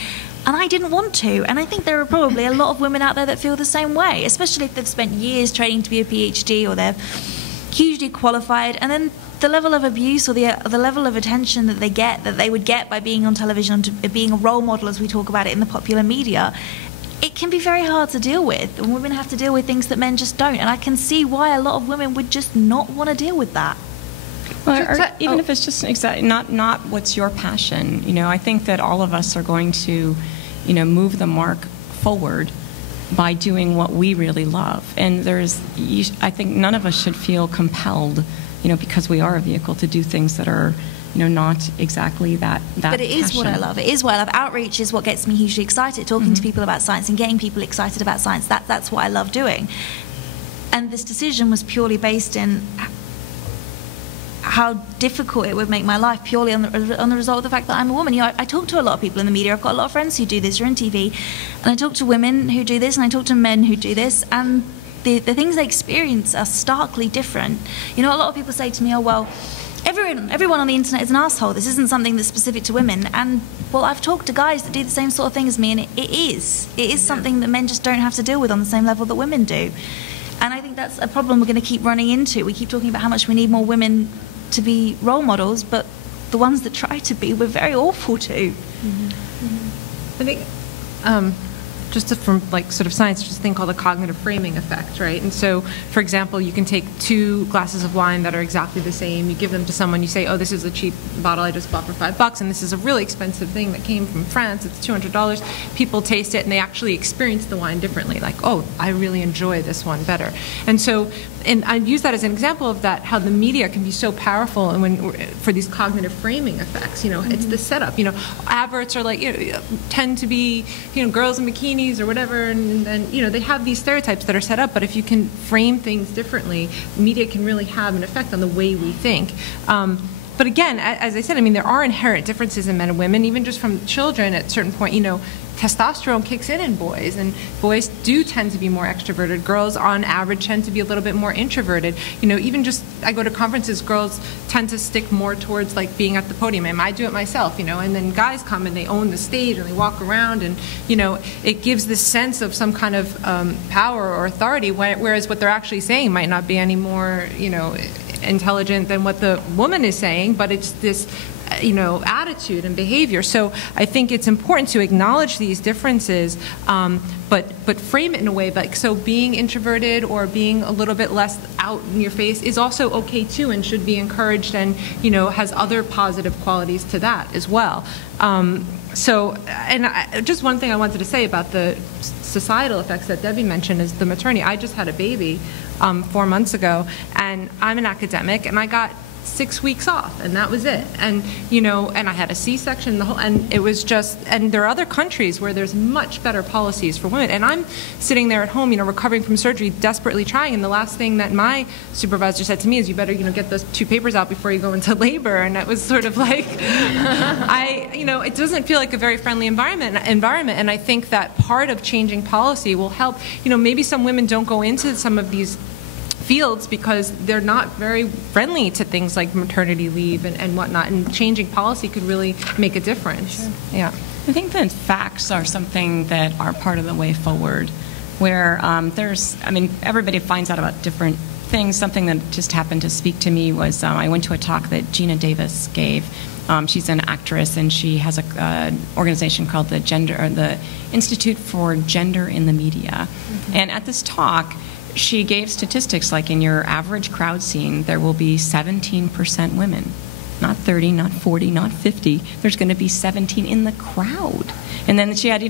And I didn't want to. And I think there are probably a lot of women out there that feel the same way, especially if they've spent years training to be a PhD or they're hugely qualified, and then the level of abuse or the level of attention that they would get by being on television, being a role model, as we talk about it in the popular media, it can be very hard to deal with. And women have to deal with things that men just don't. And I can see why a lot of women would just not want to deal with that. Well, even if it's just not what's your passion. I think that all of us are going to, move the mark forward by doing what we really love. And I think none of us should feel compelled, because we are a vehicle, to do things that are, not exactly that But it is what I love. It is what I love. Outreach is what gets me hugely excited. Talking to people about science and getting people excited about science, that's what I love doing. And this decision was purely based in how difficult it would make my life, purely on the result of the fact that I'm a woman. I talk to a lot of people in the media. I've got a lot of friends who do this, or in TV, and I talk to women who do this, and I talk to men who do this, and the things they experience are starkly different. A lot of people say to me, oh, well, everyone on the internet is an asshole. This isn't something that's specific to women. And, well, I've talked to guys that do the same sort of thing as me, and it is. It is something that men just don't have to deal with on the same level that women do. And I think that's a problem we're going to keep running into. We keep talking about how much we need more women to be role models, but the ones that try to be, we're very awful to. I think just from sort of science, just a thing called the cognitive framing effect, right? And so, for example, you can take 2 glasses of wine that are exactly the same. You give them to someone. You say, oh, this is a cheap bottle I just bought for $5, and this is a really expensive thing that came from France. It's $200. People taste it, and they actually experience the wine differently. Like, oh, I really enjoy this one better. And so, and I use that as an example of that, how the media can be so powerful, and for these cognitive framing effects. It's the setup. Adverts are tend to be girls in bikinis or whatever, and then they have these stereotypes that are set up. But if you can frame things differently, media can really have an effect on the way we think. But again, as I said, there are inherent differences in men and women, even just from children. At a certain point, testosterone kicks in boys, and boys do tend to be more extroverted. Girls, on average, tend to be a little bit more introverted. Even just, I go to conferences, girls tend to stick more towards being at the podium, and I do it myself, and then guys come and they own the stage and they walk around, and it gives this sense of some kind of power or authority, whereas what they're actually saying might not be any more intelligent than what the woman is saying, but it's this attitude and behavior. So I think it's important to acknowledge these differences, but frame it in a way so being introverted or being a little bit less out in your face is also okay too, and should be encouraged, and has other positive qualities to that as well. Just one thing I wanted to say about the societal effects that Debbie mentioned is the maternity. I just had a baby 4 months ago, and I'm an academic, and I got 6 weeks off, and that was it. And and I had a C-section, and it was just. And there are other countries where there's much better policies for women. And I'm sitting there at home, recovering from surgery, desperately trying. And the last thing that my supervisor said to me is, "You better, get those 2 papers out before you go into labor." And it was sort of it doesn't feel like a very friendly environment. And I think that part of changing policy will help. Maybe some women don't go into some of these fields because they're not very friendly to things like maternity leave and whatnot, and changing policy could really make a difference. Sure. Yeah. I think that facts are something that are part of the way forward, where everybody finds out about different things. Something that just happened to speak to me was I went to a talk that Gina Davis gave. She's an actress, and she has an organization called the Institute for Gender in the Media. Mm-hmm. And at this talk, she gave statistics like in your average crowd scene, there will be 17% women. not 30, not 40, not 50. There's going to be 17 in the crowd. And then she had,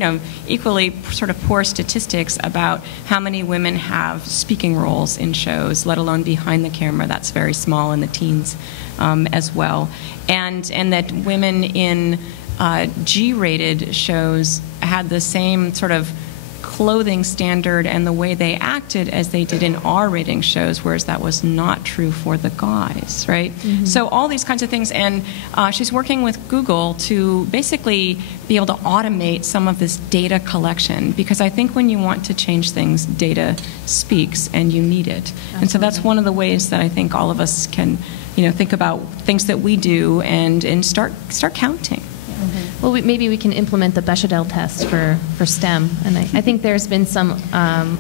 equally sort of poor statistics about how many women have speaking roles in shows, let alone behind the camera. That's very small in the teens as well. And that women in G-rated shows had the same sort of clothing standard and the way they acted as they did in R-rating shows, whereas that was not true for the guys, right? Mm-hmm. So all these kinds of things, and she's working with Google to basically be able to automate some of this data collection, because I think when you want to change things, data speaks and you need it. Absolutely. And so that's one of the ways that I think all of us can, think about things that we do and start counting. Mm-hmm. Well, maybe we can implement the Bechdel test for STEM, and I think there's been some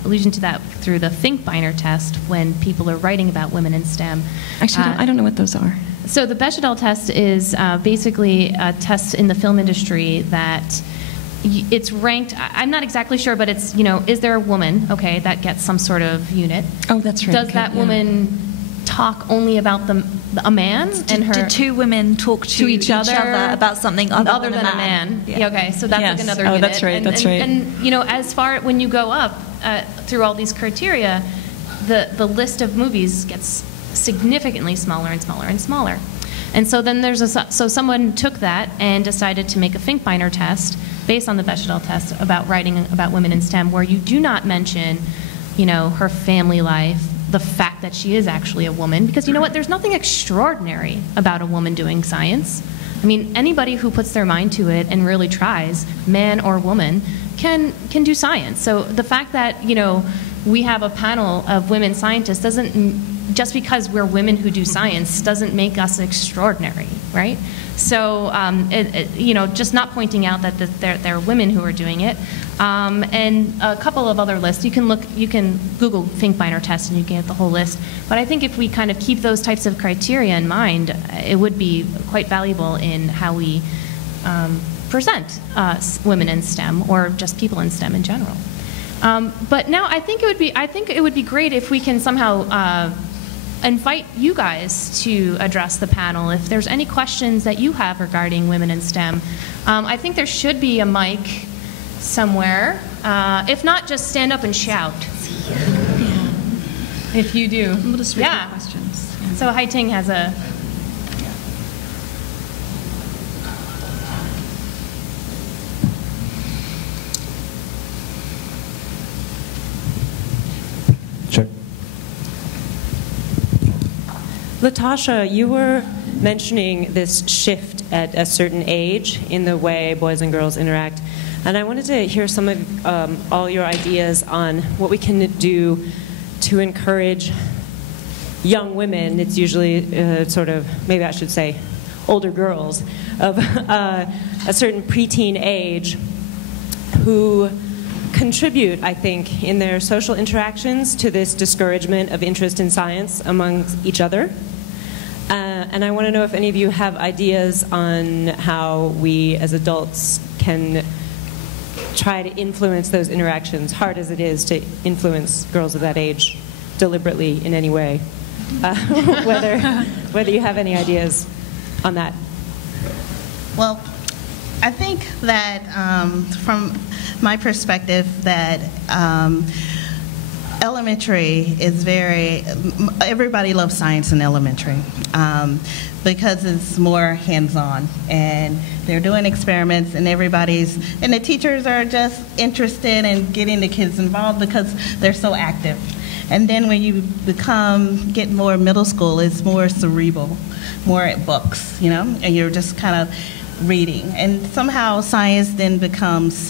allusion to that through the Finkbeiner test when people are writing about women in STEM. Actually, I don't know what those are. So the Bechdel test is basically a test in the film industry that it's ranked, I'm not exactly sure, but it's, is there a woman, okay, that gets some sort of unit? Oh, that's right. Does that woman talk only about a man and her? Did two women talk to each other about something other than a man? Yeah, okay, so that's like another unit. That's right. That's right. And as far when you go up through all these criteria, the list of movies gets significantly smaller and smaller and smaller. And so then so someone took that and decided to make a Finkbeiner test based on the Bechdel test about writing about women in STEM, where you do not mention, her family life, the fact that she is actually a woman, because you know what, there's nothing extraordinary about a woman doing science. I mean, anybody who puts their mind to it and really tries, man or woman, can do science. So the fact that, we have a panel of women scientists just because we're women who do science doesn't make us extraordinary, right? So, just not pointing out that there are women who are doing it. And a couple of other lists. You can Google Finkbeiner test and you can get the whole list. But I think if we kind of keep those types of criteria in mind, it would be quite valuable in how we present women in STEM or just people in STEM in general. But now I think it would be great if we can somehow invite you guys to address the panel if there's any questions that you have regarding women in STEM. I think there should be a mic somewhere. If not, just stand up and shout. Yeah. If you do. We'll just read the questions. Yeah. So Hai-Ting has a... Sure. Latasha, you were mentioning this shift at a certain age in the way boys and girls interact. And I wanted to hear some of all your ideas on what we can do to encourage young women. It's usually maybe I should say older girls of a certain preteen age who contribute, I think, in their social interactions to this discouragement of interest in science among each other. And I want to know if any of you have ideas on how we as adults can try to influence those interactions, hard as it is to influence girls of that age deliberately in any way. Whether you have any ideas on that. Well, I think that from my perspective that elementary is everybody loves science in elementary because it's more hands-on and they're doing experiments and the teachers are just interested in getting the kids involved because they're so active. And then when you get more middle school, it's more cerebral, more books, and you're just kind of reading. And somehow science then becomes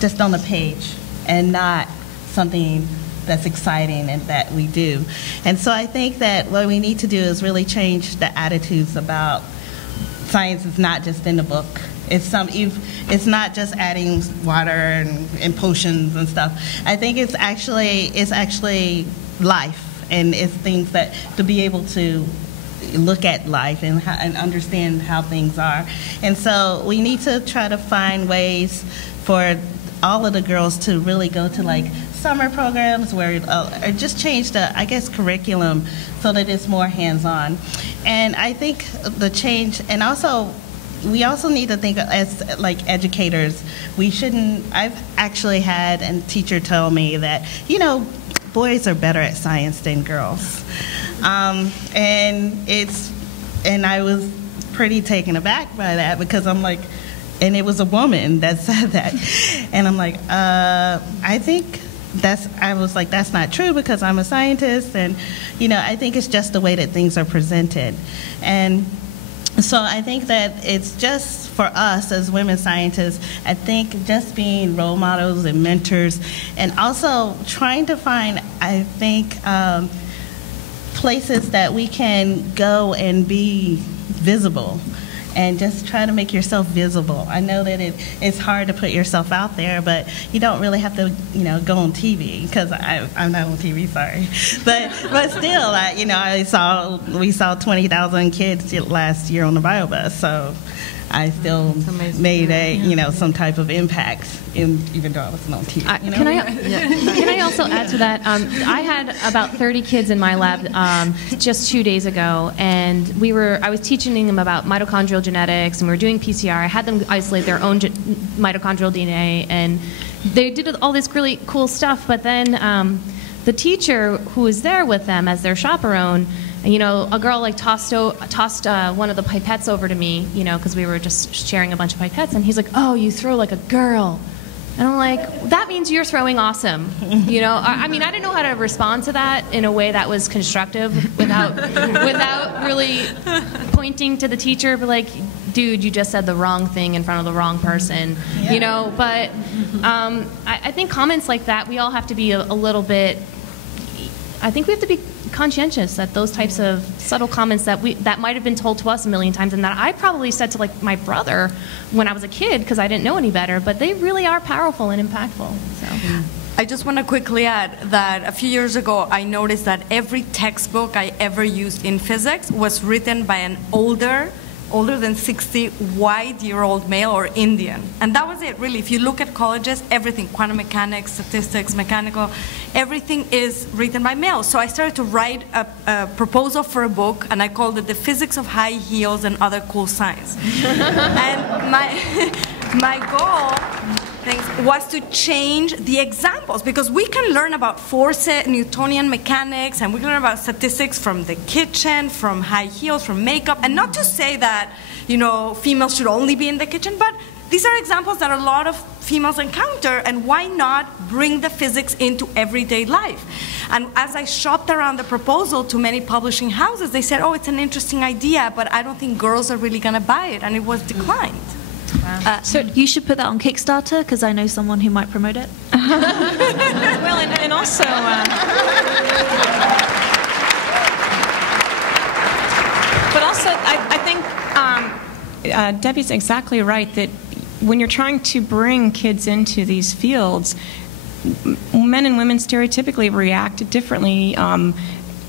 just on the page and not something that's exciting and that we do. And so I think that what we need to do is really change the attitudes about science is not just in the book. It's not just adding water and potions and stuff. I think it's actually life, and it's things that to be able to look at life and understand how things are. And so we need to try to find ways for all of the girls to really go to summer programs where or just change the, I guess, curriculum so that it's more hands-on. And I think the change, and also we also need to think as like educators, we shouldn't, I've actually had a teacher tell me that, you know, boys are better at science than girls. And I was pretty taken aback by that, because I'm like, and it was a woman that said that. And I'm like, I think I was like, that's not true, because I'm a scientist, and, you know, I think it's just the way that things are presented. And so I think that it's just for us as women scientists, I think just being role models and mentors, and also trying to find, I think, places that we can go and be visible, and just try to make yourself visible. I know that it's hard to put yourself out there, but you don't really have to, you know, go on TV, because I'm not on TV, sorry. But still, you know, we saw 20,000 kids last year on the bio bus, so I still made some type of impact, even though I wasn't on TV. You know? Can I also add to that? I had about 30 kids in my lab just 2 days ago, and I was teaching them about mitochondrial genetics, and we were doing PCR. I had them isolate their own mitochondrial DNA, and they did all this really cool stuff. But then the teacher who was there with them as their chaperone, you know, a girl like tossed one of the pipettes over to me, you know, because we were just sharing a bunch of pipettes, and he's like, "Oh, you throw like a girl," and I'm like, "That means you're throwing awesome," you know. I mean, I didn't know how to respond to that in a way that was constructive without really pointing to the teacher, but like, dude, you just said the wrong thing in front of the wrong person, you know. But I think comments like that, we all have to be a little bit. I think we have to be conscientious that those types of subtle comments that might have been told to us a million times, and that I probably said to like my brother when I was a kid because I didn't know any better, but they really are powerful and impactful. So. I just want to quickly add that a few years ago I noticed that every textbook I ever used in physics was written by an older than 60 white-year-old male or Indian. And that was it, really. If you look at colleges, everything, quantum mechanics, statistics, mechanical, everything is written by males. So I started to write a proposal for a book, and I called it The Physics of High Heels and Other Cool Science. And my goal was to change the examples, because we can learn about forces, Newtonian mechanics, and we can learn about statistics from the kitchen, from high heels, from makeup, and not to say that, you know, females should only be in the kitchen, but these are examples that a lot of females encounter, and why not bring the physics into everyday life? And as I shopped around the proposal to many publishing houses, they said, "Oh, it's an interesting idea, but I don't think girls are really going to buy it," and it was declined. So you should put that on Kickstarter, because I know someone who might promote it. Well, and also, but also, I think Debbie's exactly right that when you're trying to bring kids into these fields, men and women stereotypically react differently.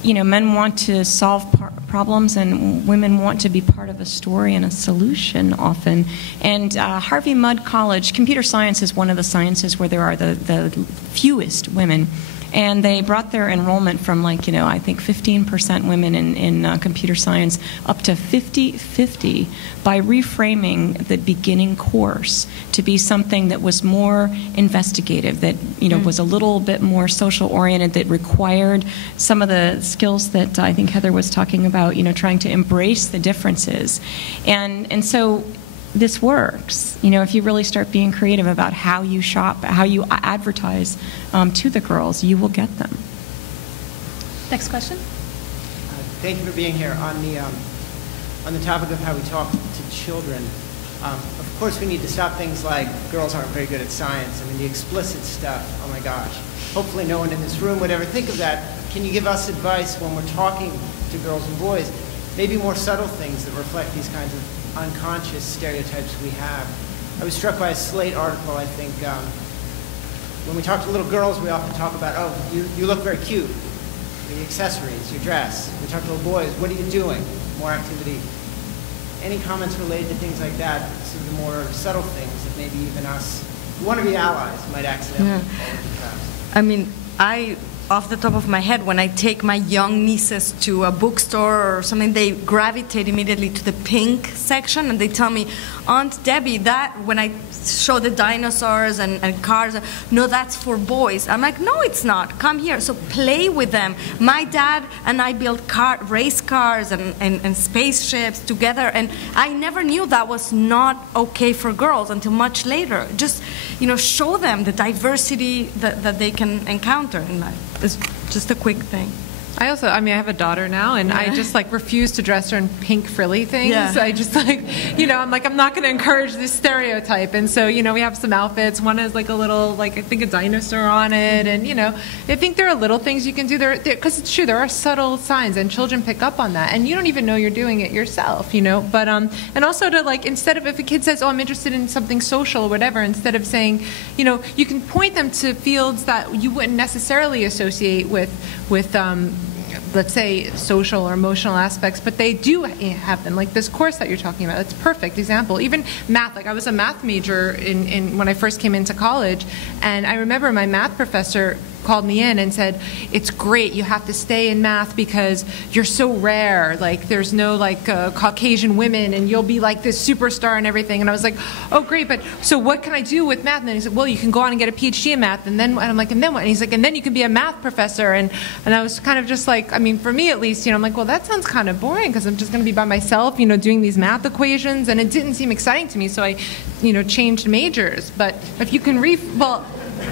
You know, men want to solve problems, and women want to be part of a story and a solution often. And Harvey Mudd College, computer science is one of the sciences where there are the fewest women. And they brought their enrollment from, like, you know, I think 15% women in computer science up to 50-50 by reframing the beginning course to be something that was more investigative, that, you know, was a little bit more social oriented, that required some of the skills that I think Heather was talking about, you know, trying to embrace the differences. And so this works, you know, if you really start being creative about how you shop, how you advertise to the girls, you will get them. Next question. Thank you for being here. On the topic of how we talk to children, of course we need to stop things like girls aren't very good at science. I mean, the explicit stuff, oh my gosh. Hopefully no one in this room would ever think of that. Can you give us advice when we're talking to girls and boys? Maybe more subtle things that reflect these kinds of unconscious stereotypes we have. I was struck by a Slate article, I think. When we talk to little girls, we often talk about, oh, you look very cute. The accessories, your dress. We talk to little boys, what are you doing? More activity. Any comments related to things like that, some of the more subtle things that maybe even us who want to be allies might accidentally fall into traps? I mean, off the top of my head, when I take my young nieces to a bookstore or something, they gravitate immediately to the pink section, and they tell me, Aunt Debbie, that, when I show the dinosaurs and cars, no, that's for boys. I'm like, no, it's not. Come here. So play with them. My dad and I built race cars and spaceships together, and I never knew that was not okay for girls until much later. Just, show them the diversity that they can encounter in life. It's just a quick thing. I have a daughter now, and I just refuse to dress her in pink frilly things. Yeah. I just I'm not going to encourage this stereotype. And so, we have some outfits. One has a little, I think a dinosaur on it. And, I think there are little things you can do there, because it's true, there are subtle signs, and children pick up on that. And you don't even know you're doing it yourself, But, and also to instead of, if a kid says, oh, I'm interested in something social or whatever, instead of saying, you can point them to fields that you wouldn't necessarily associate with let's say social or emotional aspects, but they do happen. Like this course that you're talking about, that's a perfect example. Even math, I was a math major when I first came into college, and I remember my math professor called me in and said, it's great, you have to stay in math because you're so rare, there's no Caucasian women, and you'll be this superstar and everything. And I was like, oh great, but so what can I do with math? And then he said, well, you can go on and get a PhD in math, and I'm like, and then what? And he's like, and then you can be a math professor. And I was kind of just for me at least, I'm like, well, that sounds kind of boring, because I'm just going to be by myself, doing these math equations, and it didn't seem exciting to me, so I changed majors. But if you can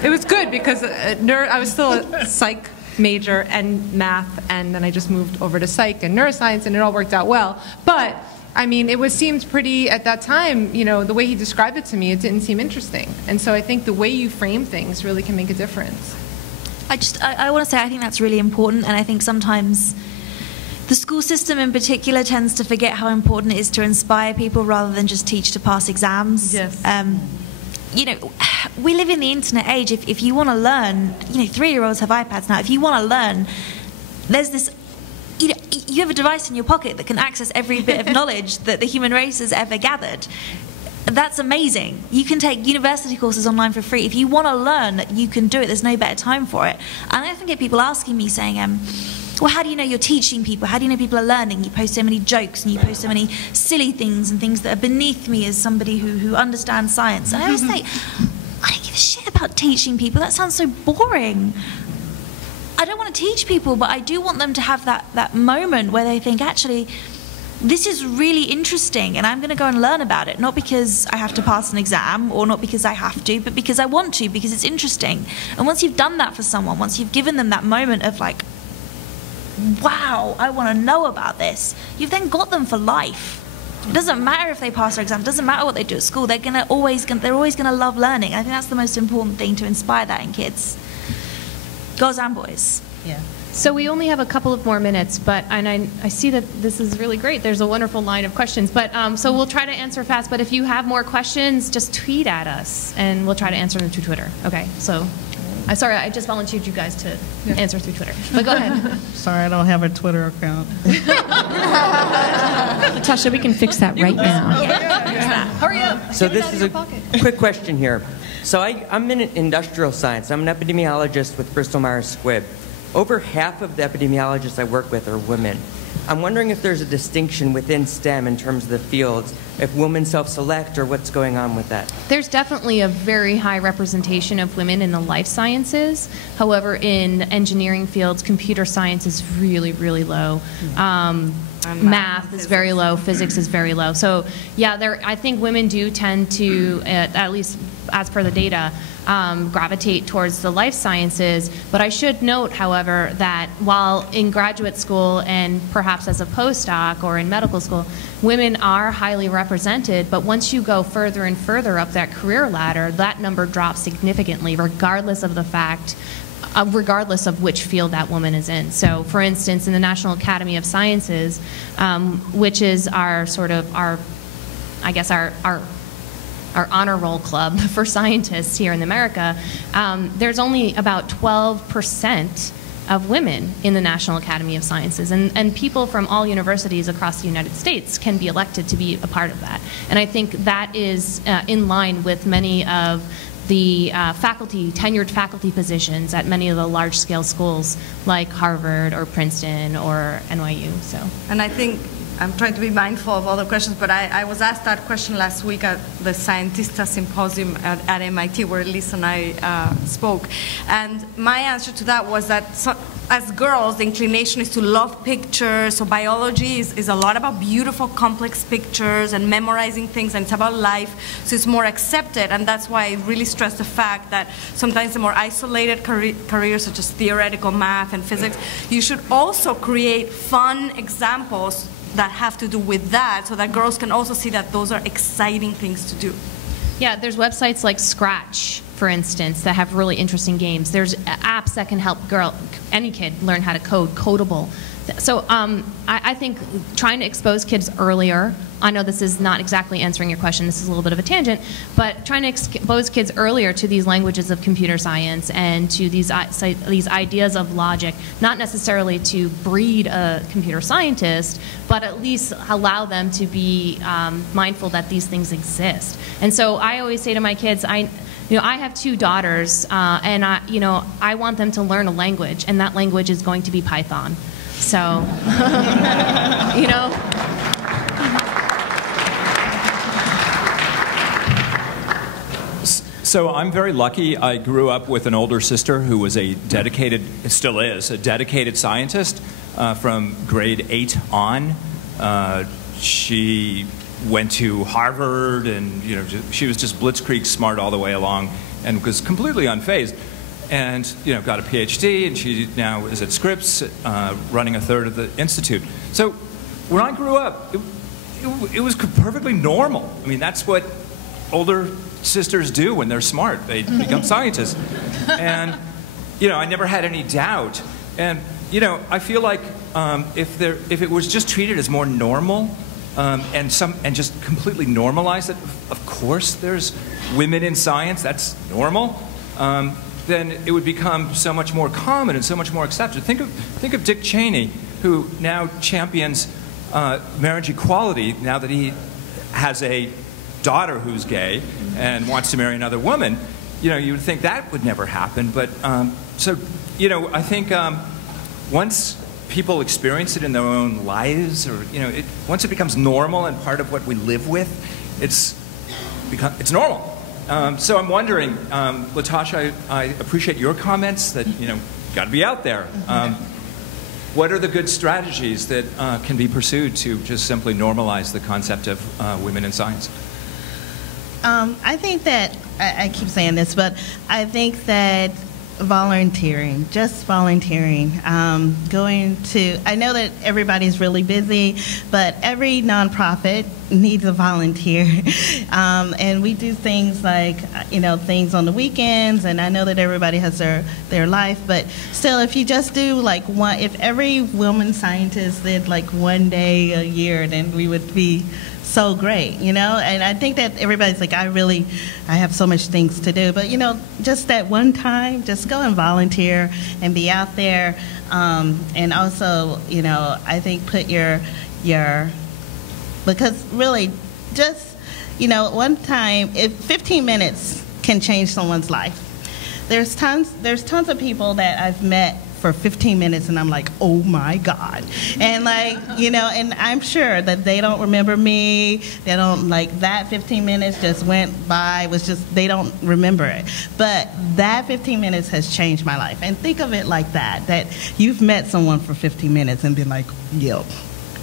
it was good, because I was still a psych major and math, and then I just moved over to psych and neuroscience, and it all worked out well. But it seemed pretty, at that time, the way he described it to me, it didn't seem interesting. And so I think the way you frame things really can make a difference. I want to say I think that's really important, and I think sometimes the school system in particular tends to forget how important it is to inspire people rather than just teach to pass exams. Yes. We live in the internet age. If you want to learn, 3-year-olds have iPads now. If you want to learn, there's this, you have a device in your pocket that can access every bit of knowledge that the human race has ever gathered. That's amazing. You can take university courses online for free. If you want to learn, you can do it. There's no better time for it. And I often get people asking me saying, well, how do you know you're teaching people? How do you know people are learning? You post so many jokes, and you post so many silly things and things that are beneath me as somebody who understands science. And I always say, I don't give a shit about teaching people. That sounds so boring. I don't want to teach people, but I do want them to have that moment where they think, actually, this is really interesting, and I'm going to go and learn about it, not because I have to pass an exam or not because I have to, but because I want to, because it's interesting. And once you've done that for someone, once you've given them that moment of wow, I want to know about this, you've then got them for life. It doesn't matter if they pass their exam, it doesn't matter what they do at school, they're always going to love learning. I think that's the most important thing, to inspire that in kids, girls and boys. Yeah. So we only have a couple of more minutes, and I see that this is really great. There's a wonderful line of questions, but so we'll try to answer fast. But if you have more questions, just tweet at us, and we'll try to answer them through Twitter. Okay. So, I'm sorry, I just volunteered you guys to answer through Twitter. But go ahead. Sorry, I don't have a Twitter account. Latasha, we can fix that right now. Hurry up. So this is a quick question here. So I'm in industrial science. I'm an epidemiologist with Bristol Myers Squibb. Over half of the epidemiologists I work with are women. I'm wondering if there's a distinction within STEM in terms of the fields, if women self-select or what's going on with that. There's definitely a very high representation of women in the life sciences. However, in engineering fields, computer science is really, really low. Math is very low. Physics is very low. So, yeah, I think women do tend to, at least as per the data, gravitate towards the life sciences. But I should note, however, that while in graduate school and perhaps as a postdoc or in medical school, women are highly represented, but once you go further and further up that career ladder, that number drops significantly, regardless of the fact, regardless of which field that woman is in. So, for instance, in the National Academy of Sciences, which is our sort of our honor roll club for scientists here in America, there's only about 12% of women in the National Academy of Sciences. And people from all universities across the United States can be elected to be a part of that. And I think that is in line with many of the tenured faculty positions at many of the large-scale schools like Harvard or Princeton or NYU. So. And I think I'm trying to be mindful of all the questions, but I was asked that question last week at the Scientista Symposium at MIT, where Elise and I spoke. And my answer to that was that as girls, the inclination is to love pictures. So biology is a lot about beautiful, complex pictures and memorizing things, and it's about life. So it's more accepted, and that's why I really stress the fact that sometimes the more isolated careers, such as theoretical math and physics, you should also create fun examples that have to do with that, so that girls can also see that those are exciting things to do. Yeah, there's websites like Scratch, for instance, that have really interesting games. There's apps that can help any kid learn how to code, Codable. So I think trying to expose kids earlier, I know this is not exactly answering your question, this is a little bit of a tangent, but trying to expose kids earlier to these languages of computer science and to these ideas of logic, not necessarily to breed a computer scientist, but at least allow them to be mindful that these things exist. And so I always say to my kids, I have 2 daughters, and I want them to learn a language, and that language is going to be Python. So, So I'm very lucky. I grew up with an older sister who was still is, a dedicated scientist from grade 8 on. She went to Harvard, and she was just blitzkrieg smart all the way along, and was completely unfazed. And got a PhD, and she now is at Scripps, running a third of the institute. So when I grew up, it was perfectly normal. I mean, that's what older sisters do when they're smart. They become scientists. And I never had any doubt. And I feel like if it was just treated as more normal, and just completely normalize it, of course there's women in science, that's normal. Then it would become so much more common and so much more accepted. Think of Dick Cheney, who now champions marriage equality now that he has a daughter who's gay and wants to marry another woman. You would think that would never happen, but I think once people experience it in their own lives, or once it becomes normal and part of what we live with, it's normal. So I'm wondering, Latasha, I appreciate your comments that got to be out there. What are the good strategies that can be pursued to just simply normalize the concept of women in science? I think that I keep saying this, but I think that volunteering, just volunteering, I know that everybody's really busy, but every nonprofit needs a volunteer. And we do things like, things on the weekends, and I know that everybody has their life, but still, if you just do if every woman scientist did one day a year, then we would be so great, and I think that everybody's like, I have so much things to do, but just that one time, just go and volunteer and be out there, and also, I think put because really, just, one time, if 15 minutes can change someone's life. There's tons of people that I've met for 15 minutes, and I'm like, oh my God. And and I'm sure that they don't remember me, they don't, that 15 minutes just went by, they don't remember it. But that 15 minutes has changed my life. And think of it like that you've met someone for 15 minutes and been like, yo,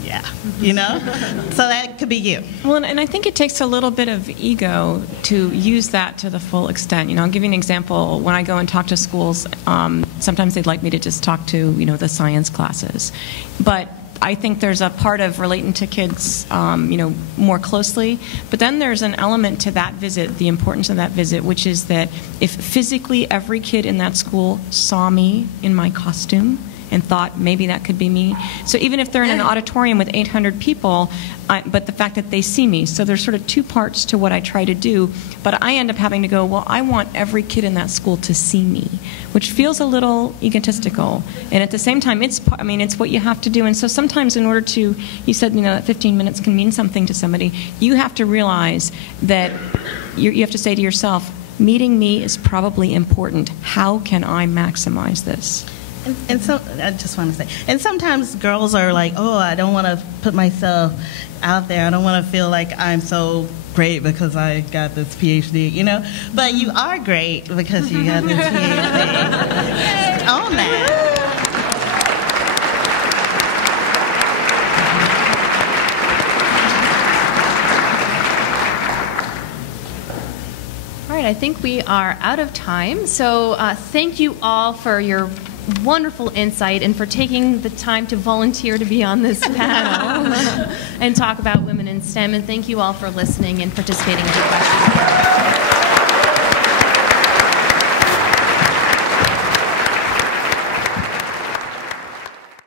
yeah, so that could be you. Well, and I think it takes a little bit of ego to use that to the full extent. I'll give you an example. When I go and talk to schools, sometimes they'd like me to just talk to, the science classes. But I think there's a part of relating to kids, more closely. But then there's an element to that visit, the importance of that visit, which is that if physically every kid in that school saw me in my costume, and thought maybe that could be me. So even if they're in an auditorium with 800 people, but the fact that they see me. So there's sort of 2 parts to what I try to do. But I end up having to go, well, I want every kid in that school to see me, which feels a little egotistical. And at the same time, it's what you have to do. And so sometimes in order to, you said, that 15 minutes can mean something to somebody, you have to realize that you have to say to yourself, meeting me is probably important. How can I maximize this? And so, I just want to say, and sometimes girls are like, oh, I don't want to put myself out there. I don't want to feel like I'm so great because I got this PhD, you know? But you are great because you got this PhD. Own that. All right, I think we are out of time. So thank you all for your wonderful insight and for taking the time to volunteer to be on this panel and talk about women in STEM. And thank you all for listening and participating in the questions.